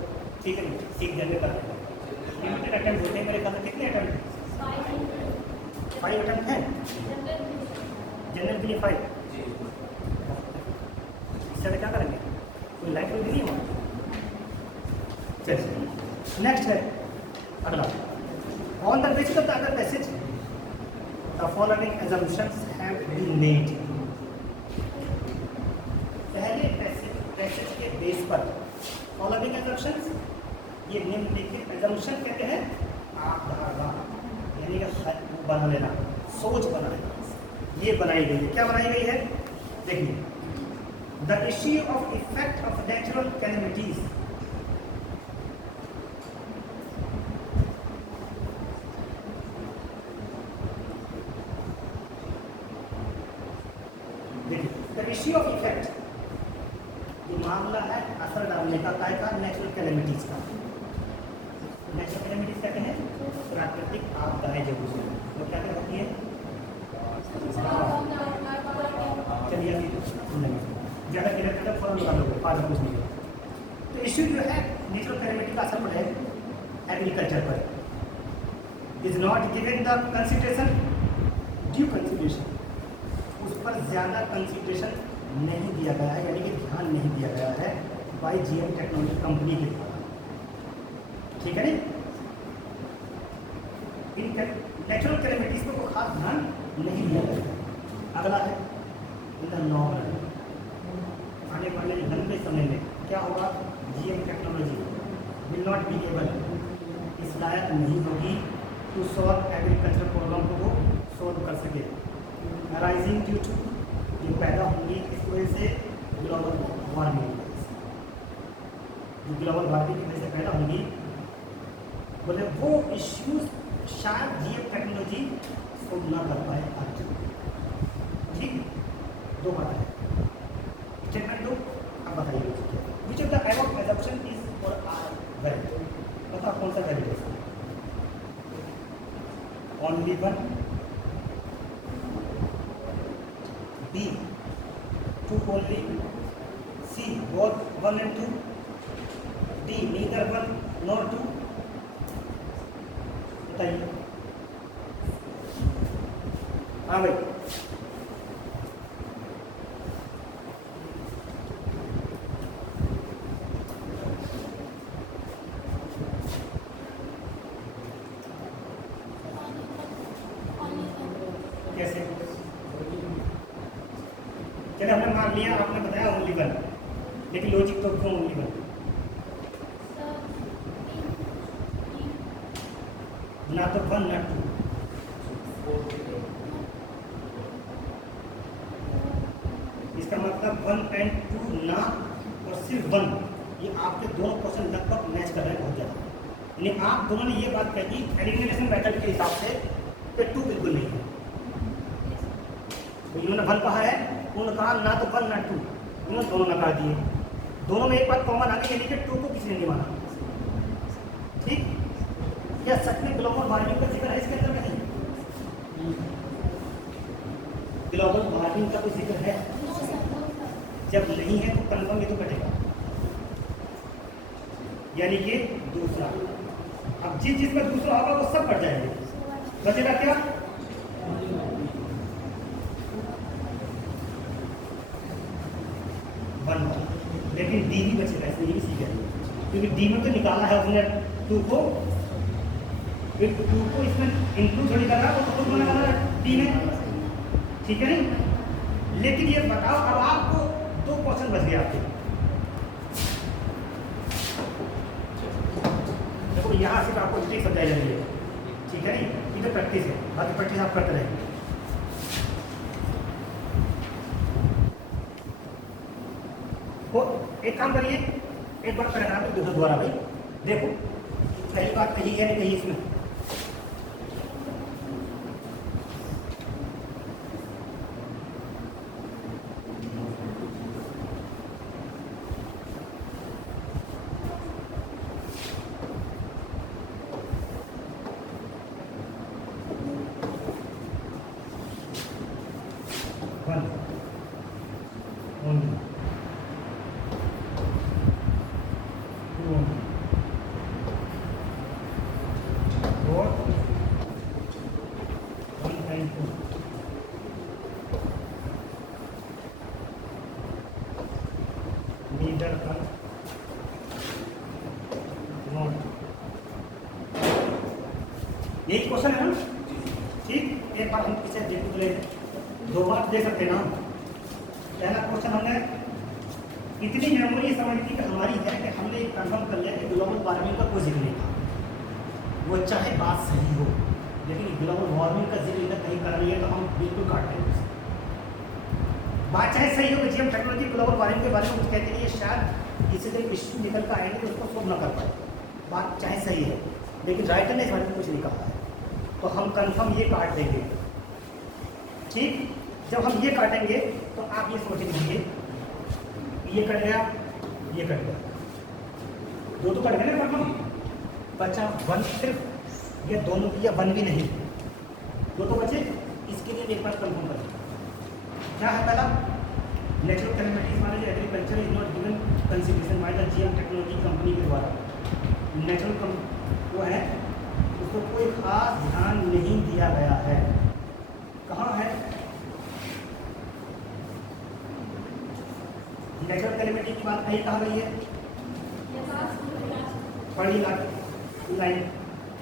ठीक है नहीं, सीख जाने कर लिमिटेड अटैम्प्ट होते हैं मेरे ख्याल में। कितने अटैम्प्ट? 5 अटैम्प्ट हैं जनरल के लिए 5। इससे क्या करेंगे, कोई लाइफ में भी नहीं होगा। चलिए नेक्स्ट है अगला, on the basis of the other passage the following assumptions have been made। पहले पैसेज के बेस पर फॉलोइंग assumptions, ये निम्नलिखित assumption कहते हैं आप धारणा, यानी कि बना लेना, सोच बना लेना, ये बनाई गई है। क्या बनाई गई है? देखिए, the issue of effect of natural calamities, देखिए द इश्यू ऑफ इफेक्ट, ये मामला है असर डालने का, काय का? नेचुरल कैलेमिटीज का। नेचुरल कैलेमिटीज कहते हैं प्राकृतिक आपदाएं जो होती हैं, वो क्या क्या होती है? चलिए ज़्यादा क्लियर करके फॉरन लगा लोगे, फादर कुछ नहीं। तो इश्यू जो है नेचुरल कैलेमिटी का असर पड़े एग्रीकल्चर पर, is not given the consideration, due consideration, उस पर ज़्यादा कंसिडरेशन नहीं दिया गया है, यानी कि ध्यान नहीं दिया गया है बाई जीएम टेक्नोलॉजी कंपनी के द्वारा। ठीक है नहीं, इन नेचुरल कैलेमिटीज को खास ध्यान नहीं दिया गया। अगला है इन द लॉन्ग रन, आने वाले लंबे समय में क्या होगा? GM technology will not be able, इस लायक नहीं होगी टू सॉल्व एग्रीकल्चर प्रॉब्लम को वो सॉल्व कर सके। अराइजिंग ड्यू टू, जो पैदा होंगी इस वजह से ग्लोबल वार्मिंग, जो ग्लोबल वार्मिंग की वजह से पैदा होंगी, बोले वो इश्यूज शायद जीएम टेक्नोलॉजी सॉल्व ना कर पाए आज। ठीक, दो बात है। स्टेटमेंट दो, अब बताइए which of the above assumption is for are valid. बताओ कौन सा वैलिड है? Only one, B two only, C both 1 and 2, D neither 1 nor 2। बताइए। हाँ भाई, कैसे? चलिए हमने मान लिया, आपने बताया ओनली वन, लेकिन लॉजिक तो क्यों ओनली वन? ना तो 1 ना 2। इसका मतलब 1 and 2 ना और सिर्फ 1, ये आपके दोनों क्वेश्चन लगभग मैच कर रहे हैं बहुत ज़्यादा। यानी आप दोनों ने ये बात कही एलिमिनेशन मेथड के हिसाब से कि 2 बिल्कुल नहीं है। तो इन्होंने 1 कहा है, उन्होंने कहा ना तो 1 ना 2, इन्होंने दोनों नकार दिए। दोनों में एक बात कॉमन आ गई, यानी कि 2 को किसी ने नहीं माना। ठीक, क्या सच में ग्लोबल वार्मिंग का जिक्र है इसके अंदर? नहीं, ग्लोबल वार्मिंग का कोई जिक्र है? जब नहीं है तो कन्फर्म ये तो कटेगा, यानी कि दूसरा। अब जिस जिस पर दूसरा होगा वो सब कट जाएंगे, बचेगा क्या? वन, लेकिन डी भी बचेगा, इसमें ये भी सीख है, क्योंकि डी में तो निकाला है उसने 2 को, फिर 2 को इसमें इंक्लूड थोड़ी कर रहा है, वो खुद मना कर रहा है डी में। ठीक है नहीं, लेकिन ये बताओ अब आपको 2 क्वेश्चन बच गए आपके। देखो यहाँ सिर्फ आपको ट्रिक समझाई जा रही है, ठीक है नहीं, ये तो प्रैक्टिस है, बाकी प्रैक्टिस आप करते रहेंगे। तो एक काम करिए, एक बार पैराग्राफ को देखो दोबारा भाई, देखो सही बात कही है नहीं कही इसमें। One, only, two only, four, one and two. Neither come, not. यही क्वेश्चन है ना, ठीक। एक बार हम पीछे देख ले, 2 बार दे सकते ना। पहला क्वेश्चन हमने इतनी मेमोरी समझ की कि हमारी है कि हमने कंफर्म कर लिया कि ग्लोबल वार्मिंग का कोई जिक्र नहीं था, वो चाहे बात सही हो, लेकिन ग्लोबल वार्मिंग का जिक्र अगर कहीं कर रही है तो हम बिल्कुल काट देंगे। बात चाहे सही हो कि जीएम टेक्नोलॉजी ग्लोबल वार्मिंग के बारे में कुछ कहती नहीं है, शायद किसी दिन इश्यू निकल कर आएंगे तो उसको सोल्व ना कर पाए, बात चाहे सही है, लेकिन राइटर ने इस बारे में कुछ नहीं कहा है, तो हम कंफर्म ये काट देंगे, ठीक। जब हम ये काटेंगे तो आप ये सोच लीजिए, ये कट गया, ये कट गया, 2 तो कट गए ना, कंफर्म बचा 1 सिर्फ, ये दोनों या 1 भी नहीं, 2 तो बचे। इसके लिए एक बार कंफर्म करें, क्या है पहला, नेचुरल कैलेमिटीज माने agriculture is not given consideration by the GM technology company के द्वारा। नेचुरल वो है, उसको कोई खास ध्यान नहीं दिया गया है। कहाँ है नेचुरल कैलेमिटी की बात कही, कहाँ गई है, पढ़ी line.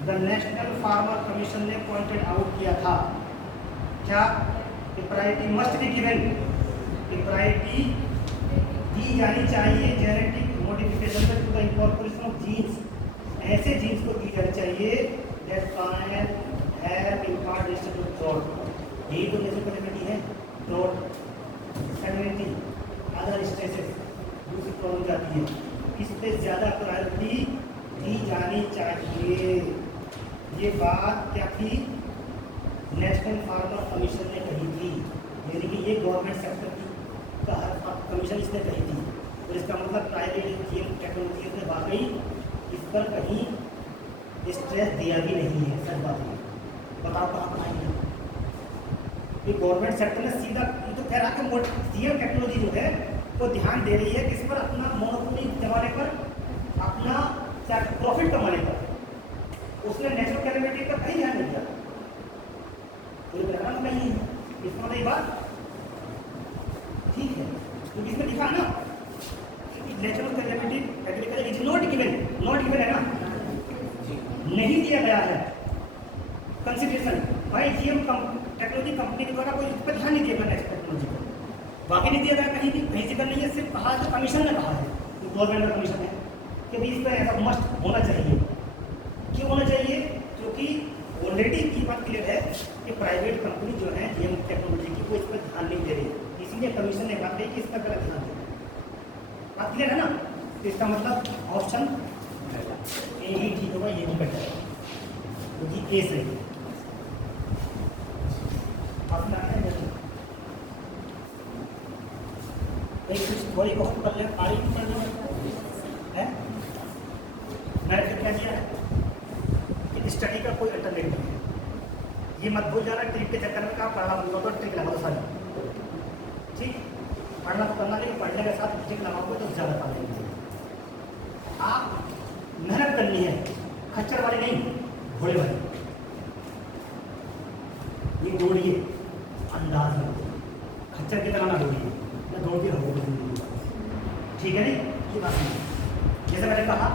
The National Farmer Commission ने पॉइंटेड आउट किया था क्या, priority must be given, priority दी जानी चाहिए genetic modification to the incorporation of genes, ऐसे जीन्स को दी जानी चाहिए that can have impart to drought. यही तो नेचुरल कैलेमिटी है, ड्रॉट, सैलिनिटी, अदर स्ट्रेसेस, दूसरी प्रॉब्लम जाती है, इस पर ज़्यादा प्रायोरिटी दी जानी चाहिए। ये बात क्या थी, नेशनल फार्मर कमीशन ने कही थी, यानी कि ये गवर्नमेंट सेक्टर की कमीशन इसने कही थी, और इसका मतलब प्राइवेट जीएम टेक्नोलॉजी ने वाकई इस पर कहीं स्ट्रेस दिया भी नहीं है। सच बात है, बताओ कहाँ पाएंगे, ये गवर्नमेंट सेक्टर ने सीधा ये तो कह रहा कि जीएम टेक्नोलॉजी जो है वो ध्यान दे रही है किस पर, अपना मोनोपोली जमाने पर, अपना क्या प्रॉफिट कमाने पर, उसने नेचुरल कैलेमिटी पर कहीं ध्यान नहीं दिया, कोई प्रॉब्लम नहीं है। इसका मतलब बात ठीक है, तो इसमें लिखा ना natural calamity agriculture is not given, not given है ना, नहीं दिया गया है कंसिडरेशन भाई जीएम टेक्नोलॉजी कंपनी के द्वारा, कोई इस पर ध्यान नहीं दिया गया नेचुरल टेक्नोलॉजी को, बाकी नहीं दिया गया कहीं भी, कहीं जिक्र नहीं है, सिर्फ कहा जो कमीशन ने कहा है, गवर्नमेंट का कमीशन है कि भाई इस पर ऐसा मस्ट होना चाहिए। क्यों होना चाहिए, क्योंकि ऑलरेडी की बात क्लियर है कि प्राइवेट कंपनी जो है जीएम टेक्नोलॉजी की, वो इस पर ध्यान नहीं दे रही, इसलिए कमीशन ने बात कही कि इस पर गलत ध्यान दे, बात क्लियर है ना। तो इसका मतलब ऑप्शन ए ही ठीक होगा, ये भी बेटर है, क्योंकि ए सही है। अपना है कुछ थोड़ी बहुत कर ले, आगे भी पढ़ना है, मैंने फिर क्या किया है कि स्टडी का कोई अल्टरनेटिव नहीं है, ये मत भूल जाना ट्रिक के चक्कर में कहा पढ़ना भूलो तो ट्रिक लगा दो सारी, ठीक, पढ़ना तो करना, लेकिन पढ़ने के साथ ट्रिक लगाओगे तो ज़्यादा काम लेंगे। आप मेहनत करनी है, खच्चर वाली नहीं, घोड़े वाली, ये दौड़िए अंदाज में, खच्चर की तरह ना दौड़िए, ना दौड़ती रहोगे, ठीक है नहीं, ये बात नहीं। जैसे मैंने कहा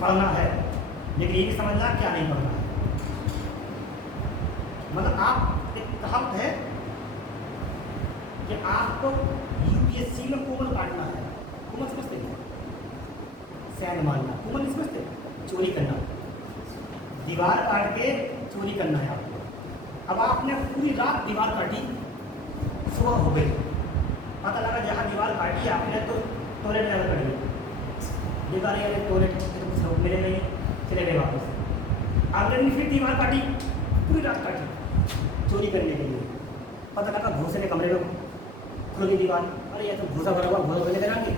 पढ़ना है, लेकिन ये भी समझना क्या नहीं पढ़ना है, मतलब आप एक कहावत है कि आपको ये सी में कोमल काटना है, कोमल समझते हैं, सैन मारना, कोमल समझते हैं, चोरी करना, दीवार काट के चोरी करना है आपको। अब आपने पूरी रात दीवार काटी, सुबह हो गई, पता लगा जहाँ दीवार काटी आपने तो टॉयलेट लेवल कर ली, दीवार या टॉयलेट कुछ मिले नहीं, चले गए वापस। आपने फिर दीवार काटी, पूरी रात काटी चोरी करने के लिए, पता लगा भूसे ने कमरे में खोली दीवार, अरे ये तो भूसा भरा हुआ, भूसा भरने लगाएंगे,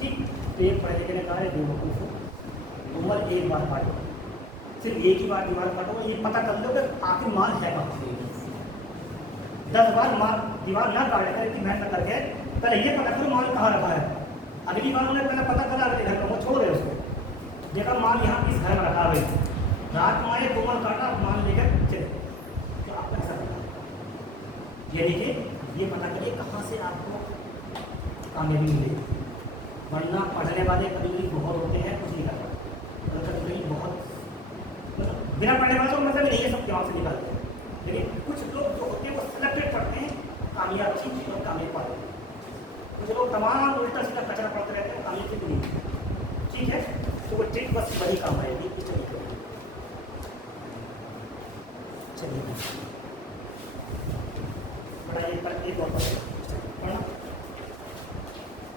ठीक। तो एक पढ़े लिखे ने कहा है बेवकूफ़ को उम्र एक बार काटो, सिर्फ एक ही बार दीवार काटो, ये पता कर लो कि आखिर माल है कहाँ से। 10 बार माल दीवार ना काट कर इतनी मेहनत करके पहले ये पता करो माल कहाँ रखा है। अगली बार उन्हें पहले पता करा घर का, वो छोड़ रहे उसको, देखा माल यहाँ इस घर में रखा हुआ है, रात में आए 2 माल काटा, माल लेकर चले, तो आपको ऐसा पता, यानी कि ये पता करिए कहाँ से आपको कामयाबी मिलेगी। वरना पढ़ने वाले कभी बहुत होते हैं, कुछ नहीं करता, कभी बहुत मतलब बिना पढ़ने वाले तो मतलब नहीं है, सब दिमाग से निकालते हैं। लेकिन कुछ लोग जो होते हैं वो सिलेक्टेड पढ़ते हैं, कामयाब चीज और कामयाब पाते हैं। कुछ लोग तमाम उल्टा सीधा कचरा पढ़ते रहते हैं, कामयाब की नहीं। ठीक है, तो वो ट्रिक बस वही काम आएगी, इस तरीके से। चलिए पढ़ाइए पर एक और पढ़ना।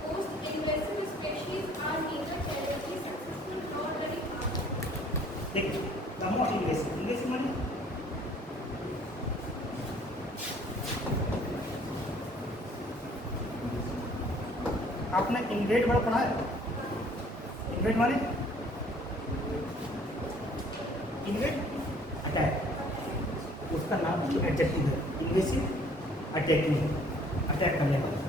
Post-invasive species are neither terribly successful nor very hard. देखिए द मोस्ट इन्वेसिव, इन्वेसिव माने आपने इन्वेड वर्ड पढ़ा है? इन्वेड माने इन्वेड अटैक, उसका नाम एडजेक्टिव है, इन्वेसिव अटैकिंग, अटैक करने वाला।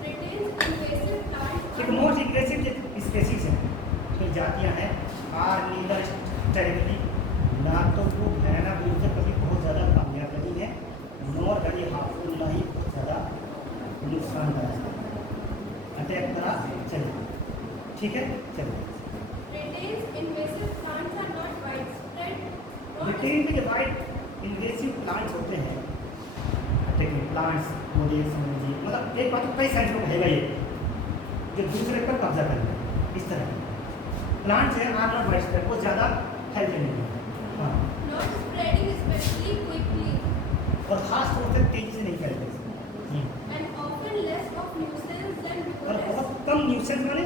Britain's invasive plants एक मोस्ट इन्वेसिव स्पेसीज है, जो जातियां हैं, आर नीदर टेरिटरी, ना तो वो भयानक रूप से कभी बहुत ज़्यादा कामयाब नहीं है, नॉर कभी हार्मफुल, ना ही बहुत ज़्यादा नुकसानदायक। अटैक करा चलिए, ठीक है चलिए। Britain's invasive plants are not widespread nor Britain में जो वाइट इन्वेसिव प्लांट्स होते हैं, अटैकिंग प्लांट्स, मुझे समझिए मतलब एक बात तो कई साइड में रहेगा ये, जो दूसरे पर कब्जा करेंगे, इस तरह प्लांट्स हैं आर नॉट वाइडस्प्रेड, वो ज़्यादा फैलते नहीं हैं, हाँ, not spreading especially quickly और ख़ास तौर से तेज़ी से नहीं फैलते, and often less of nuisance than और pests. बहुत कम न्यूसेंस माने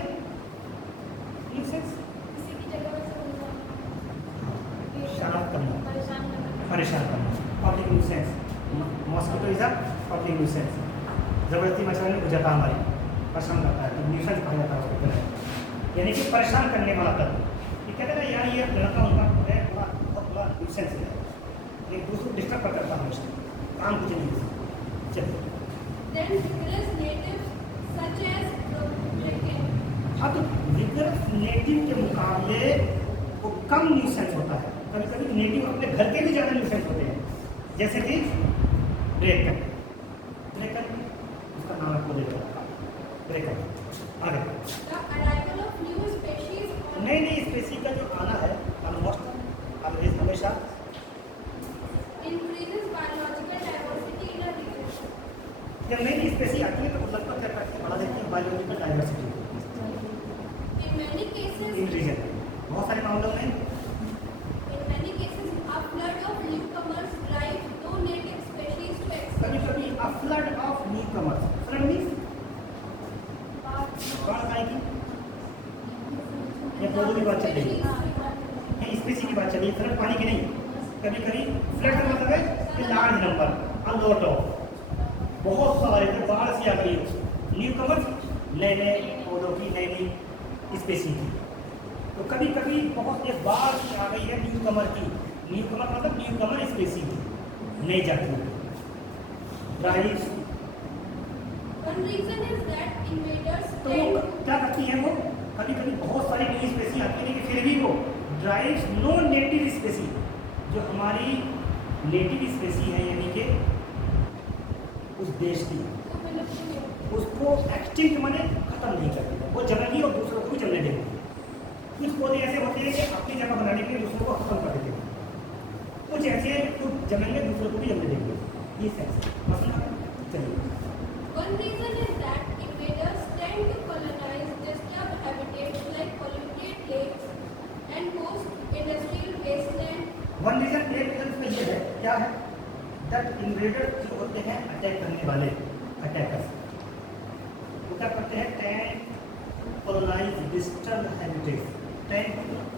न्यूसेंस किसी की जगह पर से उनका शराब करना, परेशान न करना। परेशान करना, public nuisance, mosquito is a public nuisance, ज़बरदस्ती मच्छर ने बुझाता हमारी परेशान करता है, तो न्यूसेंस कहा जाता है उसको तरह, यानी कि परेशान करने वाला तत्व। ये कहते हैं ना यार ये लड़का उनका है थोड़ा बहुत बड़ा न्यूसेंस है, एक दूसरे को डिस्टर्ब करता है हमेशा, काम कुछ नहीं। चलिए Then vigorous natives such as the Britain. हाँ, तो विगरस नेटिव के मुकाबले वो कम न्यूसेंस होता है, कभी कभी नेटिव अपने घर के भी ज़्यादा न्यूसेंस होते हैं, जैसे कि ब्रेकन, ब्रेकन उसका नाम आपको दे देगा, ब्रेकन। आगे The arrival of new species on नई नई स्पेसी का जो आना है ऑलमोस्ट हमेशा increases biological diversity in a region. जब नई नई स्पेसी आती है तो लगभग क्या करती है, बढ़ा देती है biological diversity In many in cases, reason. बहुत सारे मामलों में a flood of newcomers drives no native species to कभी extinction. कभी अ flood of new commerce, flood means बाढ़ आएगी, ये दोनों की बात चल रही है, ये स्पेसी की बात चल रही है, फ्लड पानी की नहीं। कभी कभी फ्लड का मतलब है कि large number, a lot of, बहुत सारे जो बाढ़ से आ गई, न्यू कमर्स नए नए पौधों की, नई नई स्पेसी की। तो कभी कभी बहुत एक बाढ़ सी आ गई है न्यू कमर की, न्यू कमर मतलब न्यू कमर स्पेसी की, नई जातियों की। Rice One reason is that invaders तो वो tend क्या करती है, वो कभी कभी बहुत सारी नई स्पेसी आती है, लेकिन फिर भी वो ड्राइव्स नो नेटिव स्पेसी, जो हमारी नेटिव स्पेसी है यानी कि उस देश की, उसको एक्सटिंक्ट माने खत्म नहीं करती है, वो जमेगी और दूसरों को भी जमने देगी। कुछ पौधे ऐसे होते हैं कि अपनी जगह बनाने के लिए दूसरों को खत्म कर देते हैं, कुछ ऐसे कुछ जमेंगे दूसरों को भी जमने देंगे, ये सेंस मसला है। चलिए One reason is that invaders tend to colonize disturbed habitats like polluted lakes and post-industrial wasteland. One reason, एक रीजन इसमें ये है, क्या है, दैट इन्वेडर जो होते हैं अटैक करने वाले अटैकर्स, वो क्या करते हैं, tend colonize disturb habitats. Tend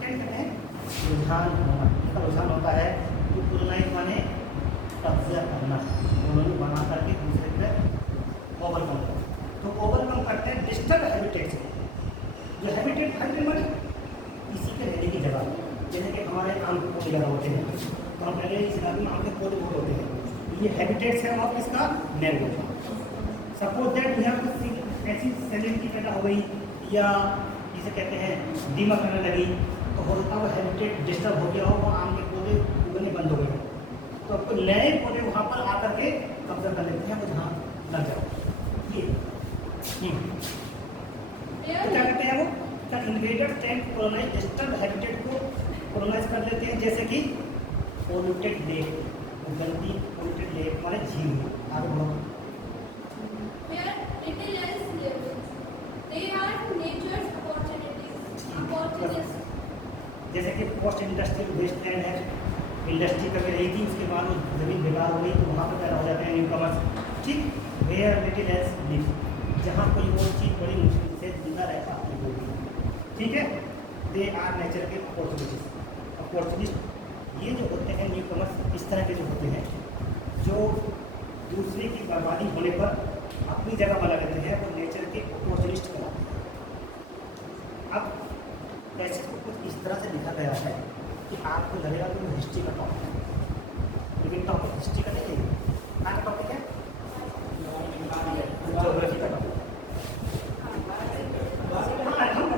कहते हैं रुझान होना, इसका रुझान होता है तो कॉलोनाइज माने कब्जा करना, कॉलोनी बना करके दूसरे पे ओवरकम करना। तो ओवरकम करते हैं डिस्टर्ब हैबिटेट्स, जो हैबिटेट माने किसी के रहने की जगह, जैसे कि हमारे आम के पौधे ज़्यादा होते हैं, तो हम पहले इस इलाके में आम के पौधे बहुत होते हैं, ये हैबिटेट्स है ऑफ इसका मैंग्रोव। सपोज दैट यहाँ कुछ ऐसी सेलिनिटी पैदा हो गई या जिसे कहते हैं दीमक करने लगी, तो हो सकता है वो हैबिटेट डिस्टर्ब हो गया हो, वो आम के पौधे उगने बंद हो गए, तो आपको नए पौधे वहाँ पर आकर के कब्जा कर लेते हैं, वो जहाँ लग जाओ। ये तो क्या करते हैं वो, क्या invader tend colonize disturb habitat को कॉलोनाइज कर लेते हैं, जैसे कि पोल्यूटेड लेक, गंदी पोल्यूटेड लेक माने झील। आगे बढ़ो। Where little else lives. They are nature's opportunities. जैसे कि पोस्ट इंडस्ट्रियल वेस्टलैंड है, इंडस्ट्री करके रही थी, उसके बाद वो जमीन बेकार हो गई, तो वहाँ पर पैदा हो जाते हैं न्यू कमर्स। ठीक, वेयर लिटिल एल्स लिव्स, जहाँ कोई और चीज़ बड़ी मुश्किल से जिंदा रह पाती होगी। ठीक है, दे आर नेचर के अपॉर्चुनिस्ट। ये जो होते हैं न्यू कमर्स, इस तरह के जो होते हैं, जो दूसरे की बर्बादी होने पर अपनी जगह बना लेते हैं, वो नेचर के अपॉर्चुनिस्ट कहलाते हैं। अब ऐसे को कुछ इस तरह से लिखा गया है कि आपको लगेगा कि वो हिस्ट्री का टॉपिक है, लेकिन टॉपिक हिस्ट्री का नहीं है। कहाँ का टॉपिक है? ज्योग्राफी का टॉपिक।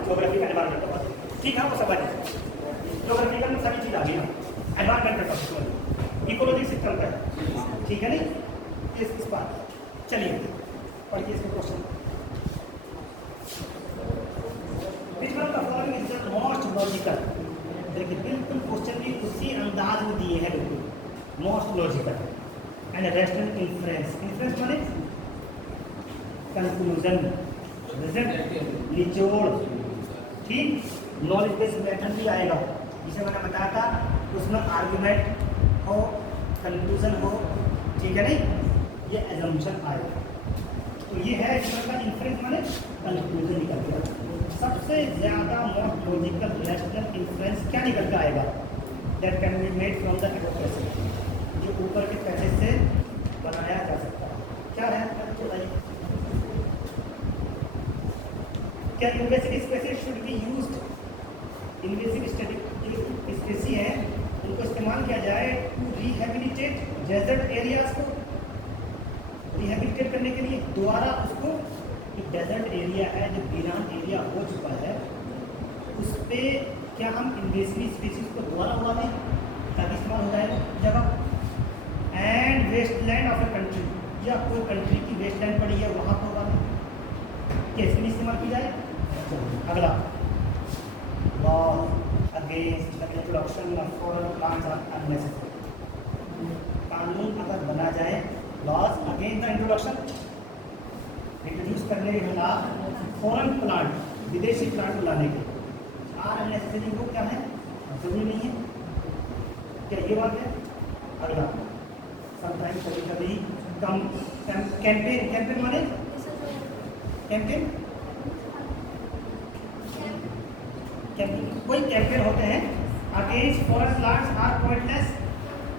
ज्योग्राफी का एनवायरमेंट का टॉपिक, ठीक है, वो समझ ज्योग्राफी का सारी चीज़ आ गई ना, एनवायरमेंट का टॉपिक, इकोलॉजी सिस्टम का है, ठीक है नहीं, इस बात। चलिए पढ़िए इसके question. Which one of the following is the most logical? देखिए बिल्कुल क्वेश्चन भी उसी अंदाज में दिए हैं, बिल्कुल most logical and rational inference. Inference माने कंक्लूजन, रिजल्ट, निचोड़। ठीक, नॉलेज बेस्ड मेथड भी आएगा, जिसे मैंने बताया था, उसमें आर्गुमेंट हो, कंक्लूजन हो, ठीक है नहीं, ये एजम्पशन आएगा। तो ये है इसका इन्फ्रेंस माने कंक्लूजन निकल गया। सबसे ज़्यादा मोस्ट लॉजिकल रैशनल इन्फ्रेंस क्या निकल कर आएगा? That can be made from the passage, जो ऊपर के पैसेज से बनाया जा सकता है। क्या है बताइए? क्या invasive species should be used? Invasive species है, उनको इस्तेमाल किया जाए टू रिहेबिलिटेट डेजर्ट एरियाज को, रिहेबिलिटेट करने के लिए दोबारा उसको, एक डेजर्ट एरिया है जो वीरान एरिया हो चुका है, उस पर क्या हम इन्वेसिव स्पीसीज को दोबारा उगा दें ताकि इस्तेमाल हो जाए जगह। And wasteland of a country, या कोई कंट्री की वेस्टलैंड पड़ी है वहाँ पर उगा दें, कैसे नहीं इस्तेमाल की जाए। अगला, law against the introduction of foreign plants are unnecessary. कानून अगर बना जाए, laws against the introduction, introduce करने के खिलाफ फॉरेन प्लांट, विदेशी प्लांट लाने के, आर अननेसेसरी, वो क्या है, जरूरी नहीं है। क्या ये बात है? अगला, समटाइम्स कभी कभी कम कैंपेन, कैंपेन माने कैंपेन, कोई कैंपेन होते हैं against foreign plants are pointless.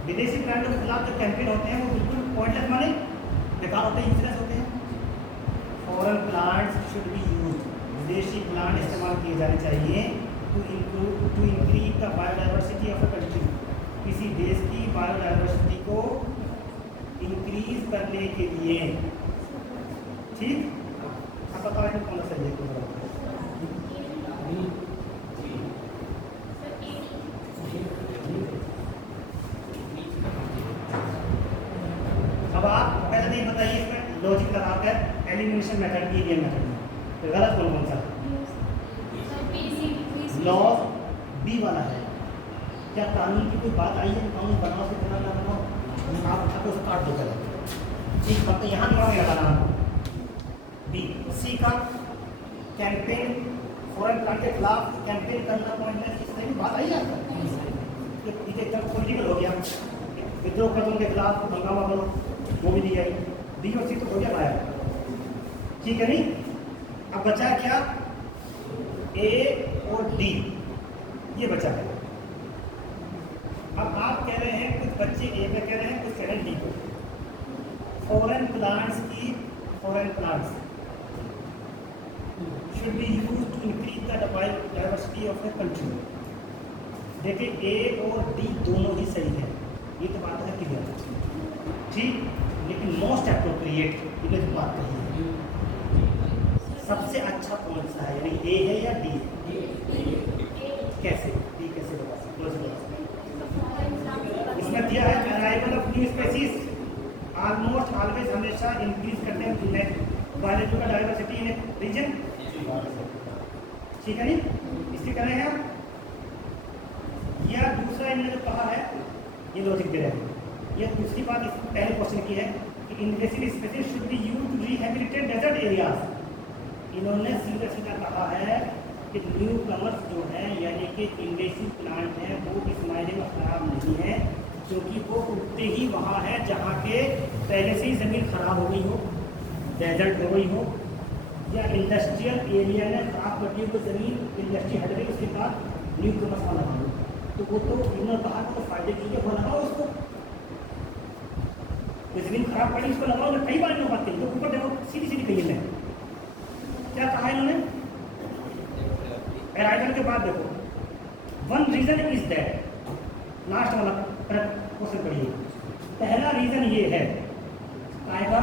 विदेशी प्लांटों के खिलाफ जो कैंपेन होते हैं वो बिल्कुल पॉइंटलेस माने बेकार होते हैं, यूजलेस होते हैं। Foreign plants should be used, विदेशी प्लांट इस्तेमाल किए जाने चाहिए to increase the biodiversity of a country, किसी देश की बायोडाइवर्सिटी को इंक्रीज करने के लिए। ठीक, अब बताओ कि कौन सा सही है? अब आप पहले नहीं बताइए, इसमें लॉजिक लगाकर एलिमिनेशन मेथड की मेथड में तो गलत कौन सा? लॉ बी वाला है। क्या कानून की कोई बात आई है? कानून बनाओ से बना ना बनाओ, आप उसको काट दो। ठीक, अब तो यहाँ दिमाग लगाना, बी। सी का कैंपेन फॉरेन प्लांट के खिलाफ कैंपेन करना पॉइंट है, इस तरह की बात आई जाता है। ये एकदम पॉलिटिकल हो गया, विद्रोह कर उनके खिलाफ हंगामा करो, वो भी नहीं आई। बी और सी तो हो गया आया, ठीक है नहीं। अब बचा क्या, ए और डी, ये बचा है। अब आप कह रहे हैं कुछ बच्चे ए पे कह रहे हैं, कुछ कह रहे हैं डी पे। Foreign plants should be used to increase the diversity of a country। देखिए ए और डी दोनों ही सही है, ये तो बात है क्लियर, ठीक। लेकिन मोस्ट एप्रोप्रिएट ये तो बात कही है, सबसे अच्छा कौन सा है, यानी ए है या डी है? कैसे डी कैसे बता सकते? इसमें दिया है arrival of new species almost always हमेशा इंक्रीज करते हैं बायोलॉजिकल डाइवर्सिटी इन रीजन, ठीक है नहीं। इसके कह रहे हैं हम, या दूसरा इन्होंने जो कहा है ये लॉजिक दे रहे हैं। ये दूसरी बात इस पहले क्वेश्चन की है कि invasive species should be used to rehabilitate desert areas. इन्होंने सीधा सीधा कहा है कि न्यू कमर्स जो है यानी कि इन्वेसिव प्लांट है वो इस मायने में खराब नहीं है क्योंकि वो उगते ही वहाँ है जहाँ के पहले से ही ज़मीन खराब हो गई हो, डेजर्ट हो गई हो, या इंडस्ट्रियल एरिया ने खराब कर दी, तो ज़मीन इंडस्ट्री हट गई, उसके बाद न्यू कमर्स वाला लगाओ, तो वो तो इन्होंने कहा तो फायदे की है, वो लगाओ उसको। ज़मीन खराब पड़ी उसको लगाओ ना, कई बार इन्होंने बात कही, तो ऊपर देखो सीधी सीधी कही है, क्या कहा इन्होंने अराइवल के बाद देखो, one reason is that, last वाला क्वेश्चन पढ़िए। पहला रीजन ये है आएगा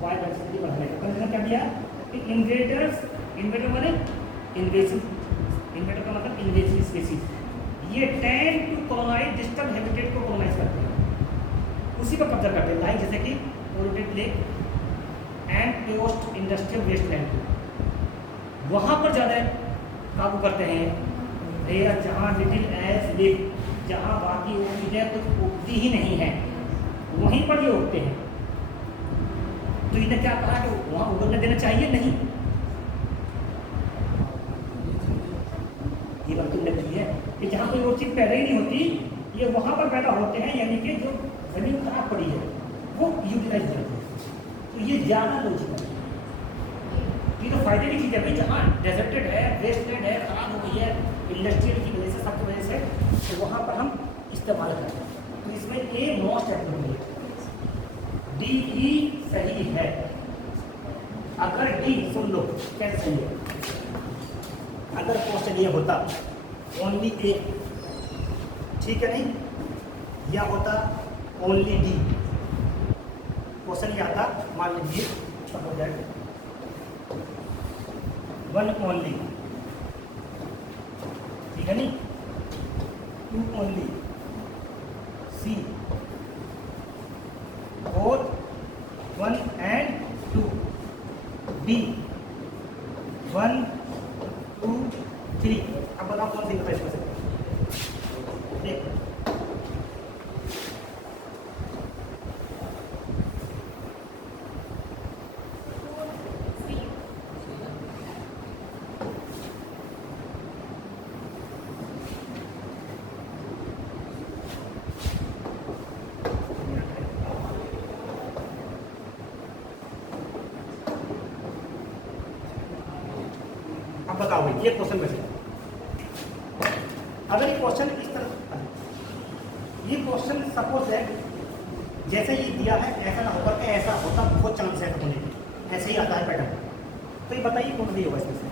बायोडाइवर्सिटी बढ़ाने का। कंडीशन क्या दिया कि इन्वेटर माने इन्वेसिव, इन्वेटर का मतलब इन्वेसिव स्पीशीज, ये tend to colonize disturb habitat को कॉलोनाइज करते हैं, उसी पर कब्जा करते हैं, लाइक जैसे कि polluted lake and post industrial wasteland, वहाँ पर ज़्यादा काबू करते हैं। रेयर जहाँ लिटिल एज लेक, जहाँ बाकी वो चीज़ें कुछ उगती ही नहीं है वहीं पर ये उगते हैं। तो इन्हें क्या कहा कि वहाँ उगने देना चाहिए नहीं, ये बात तुमने कही है कि जहाँ कोई वो चीज़ पैदा ही नहीं होती ये वहाँ पर पैदा होते हैं, यानी कि जो जमीन खराब पड़ी है वो यूटिलाइज करते हैं। तो ये ज़्यादा लॉजिकल है, ये तो फायदे की चीज़ है भाई, जहाँ डेजर्टेड है, वेस्टलैंड है, खराब हो गई है इंडस्ट्रियल की वजह से, सबकी वजह से, तो वहाँ पर हम इस्तेमाल करते हैं। तो इसमें ए मोस्ट एप्रोप्रिएट, डी ही सही है। अगर डी सुन लो कैसे सही है, अगर क्वेश्चन ये होता ओनली ए, ठीक है नहीं, या होता ओनली डी, क्वेश्चन ये आता मान लीजिए सपोज दैट वन ओनली, ठीक है नहीं, टू ओनली, सी और one and two, D one two three. अब बताओ कौन सी होता है इसमें से, देखो बताओ भाई, ये क्वेश्चन बचा। अगर ये क्वेश्चन इस तरह, ये क्वेश्चन सपोज है जैसे ये दिया है ऐसा ना होकर के ऐसा होता, बहुत चांस है होने की, ऐसे ही आता है पैटर्न। तो ये बताइए कौन सी होगा इसमें से?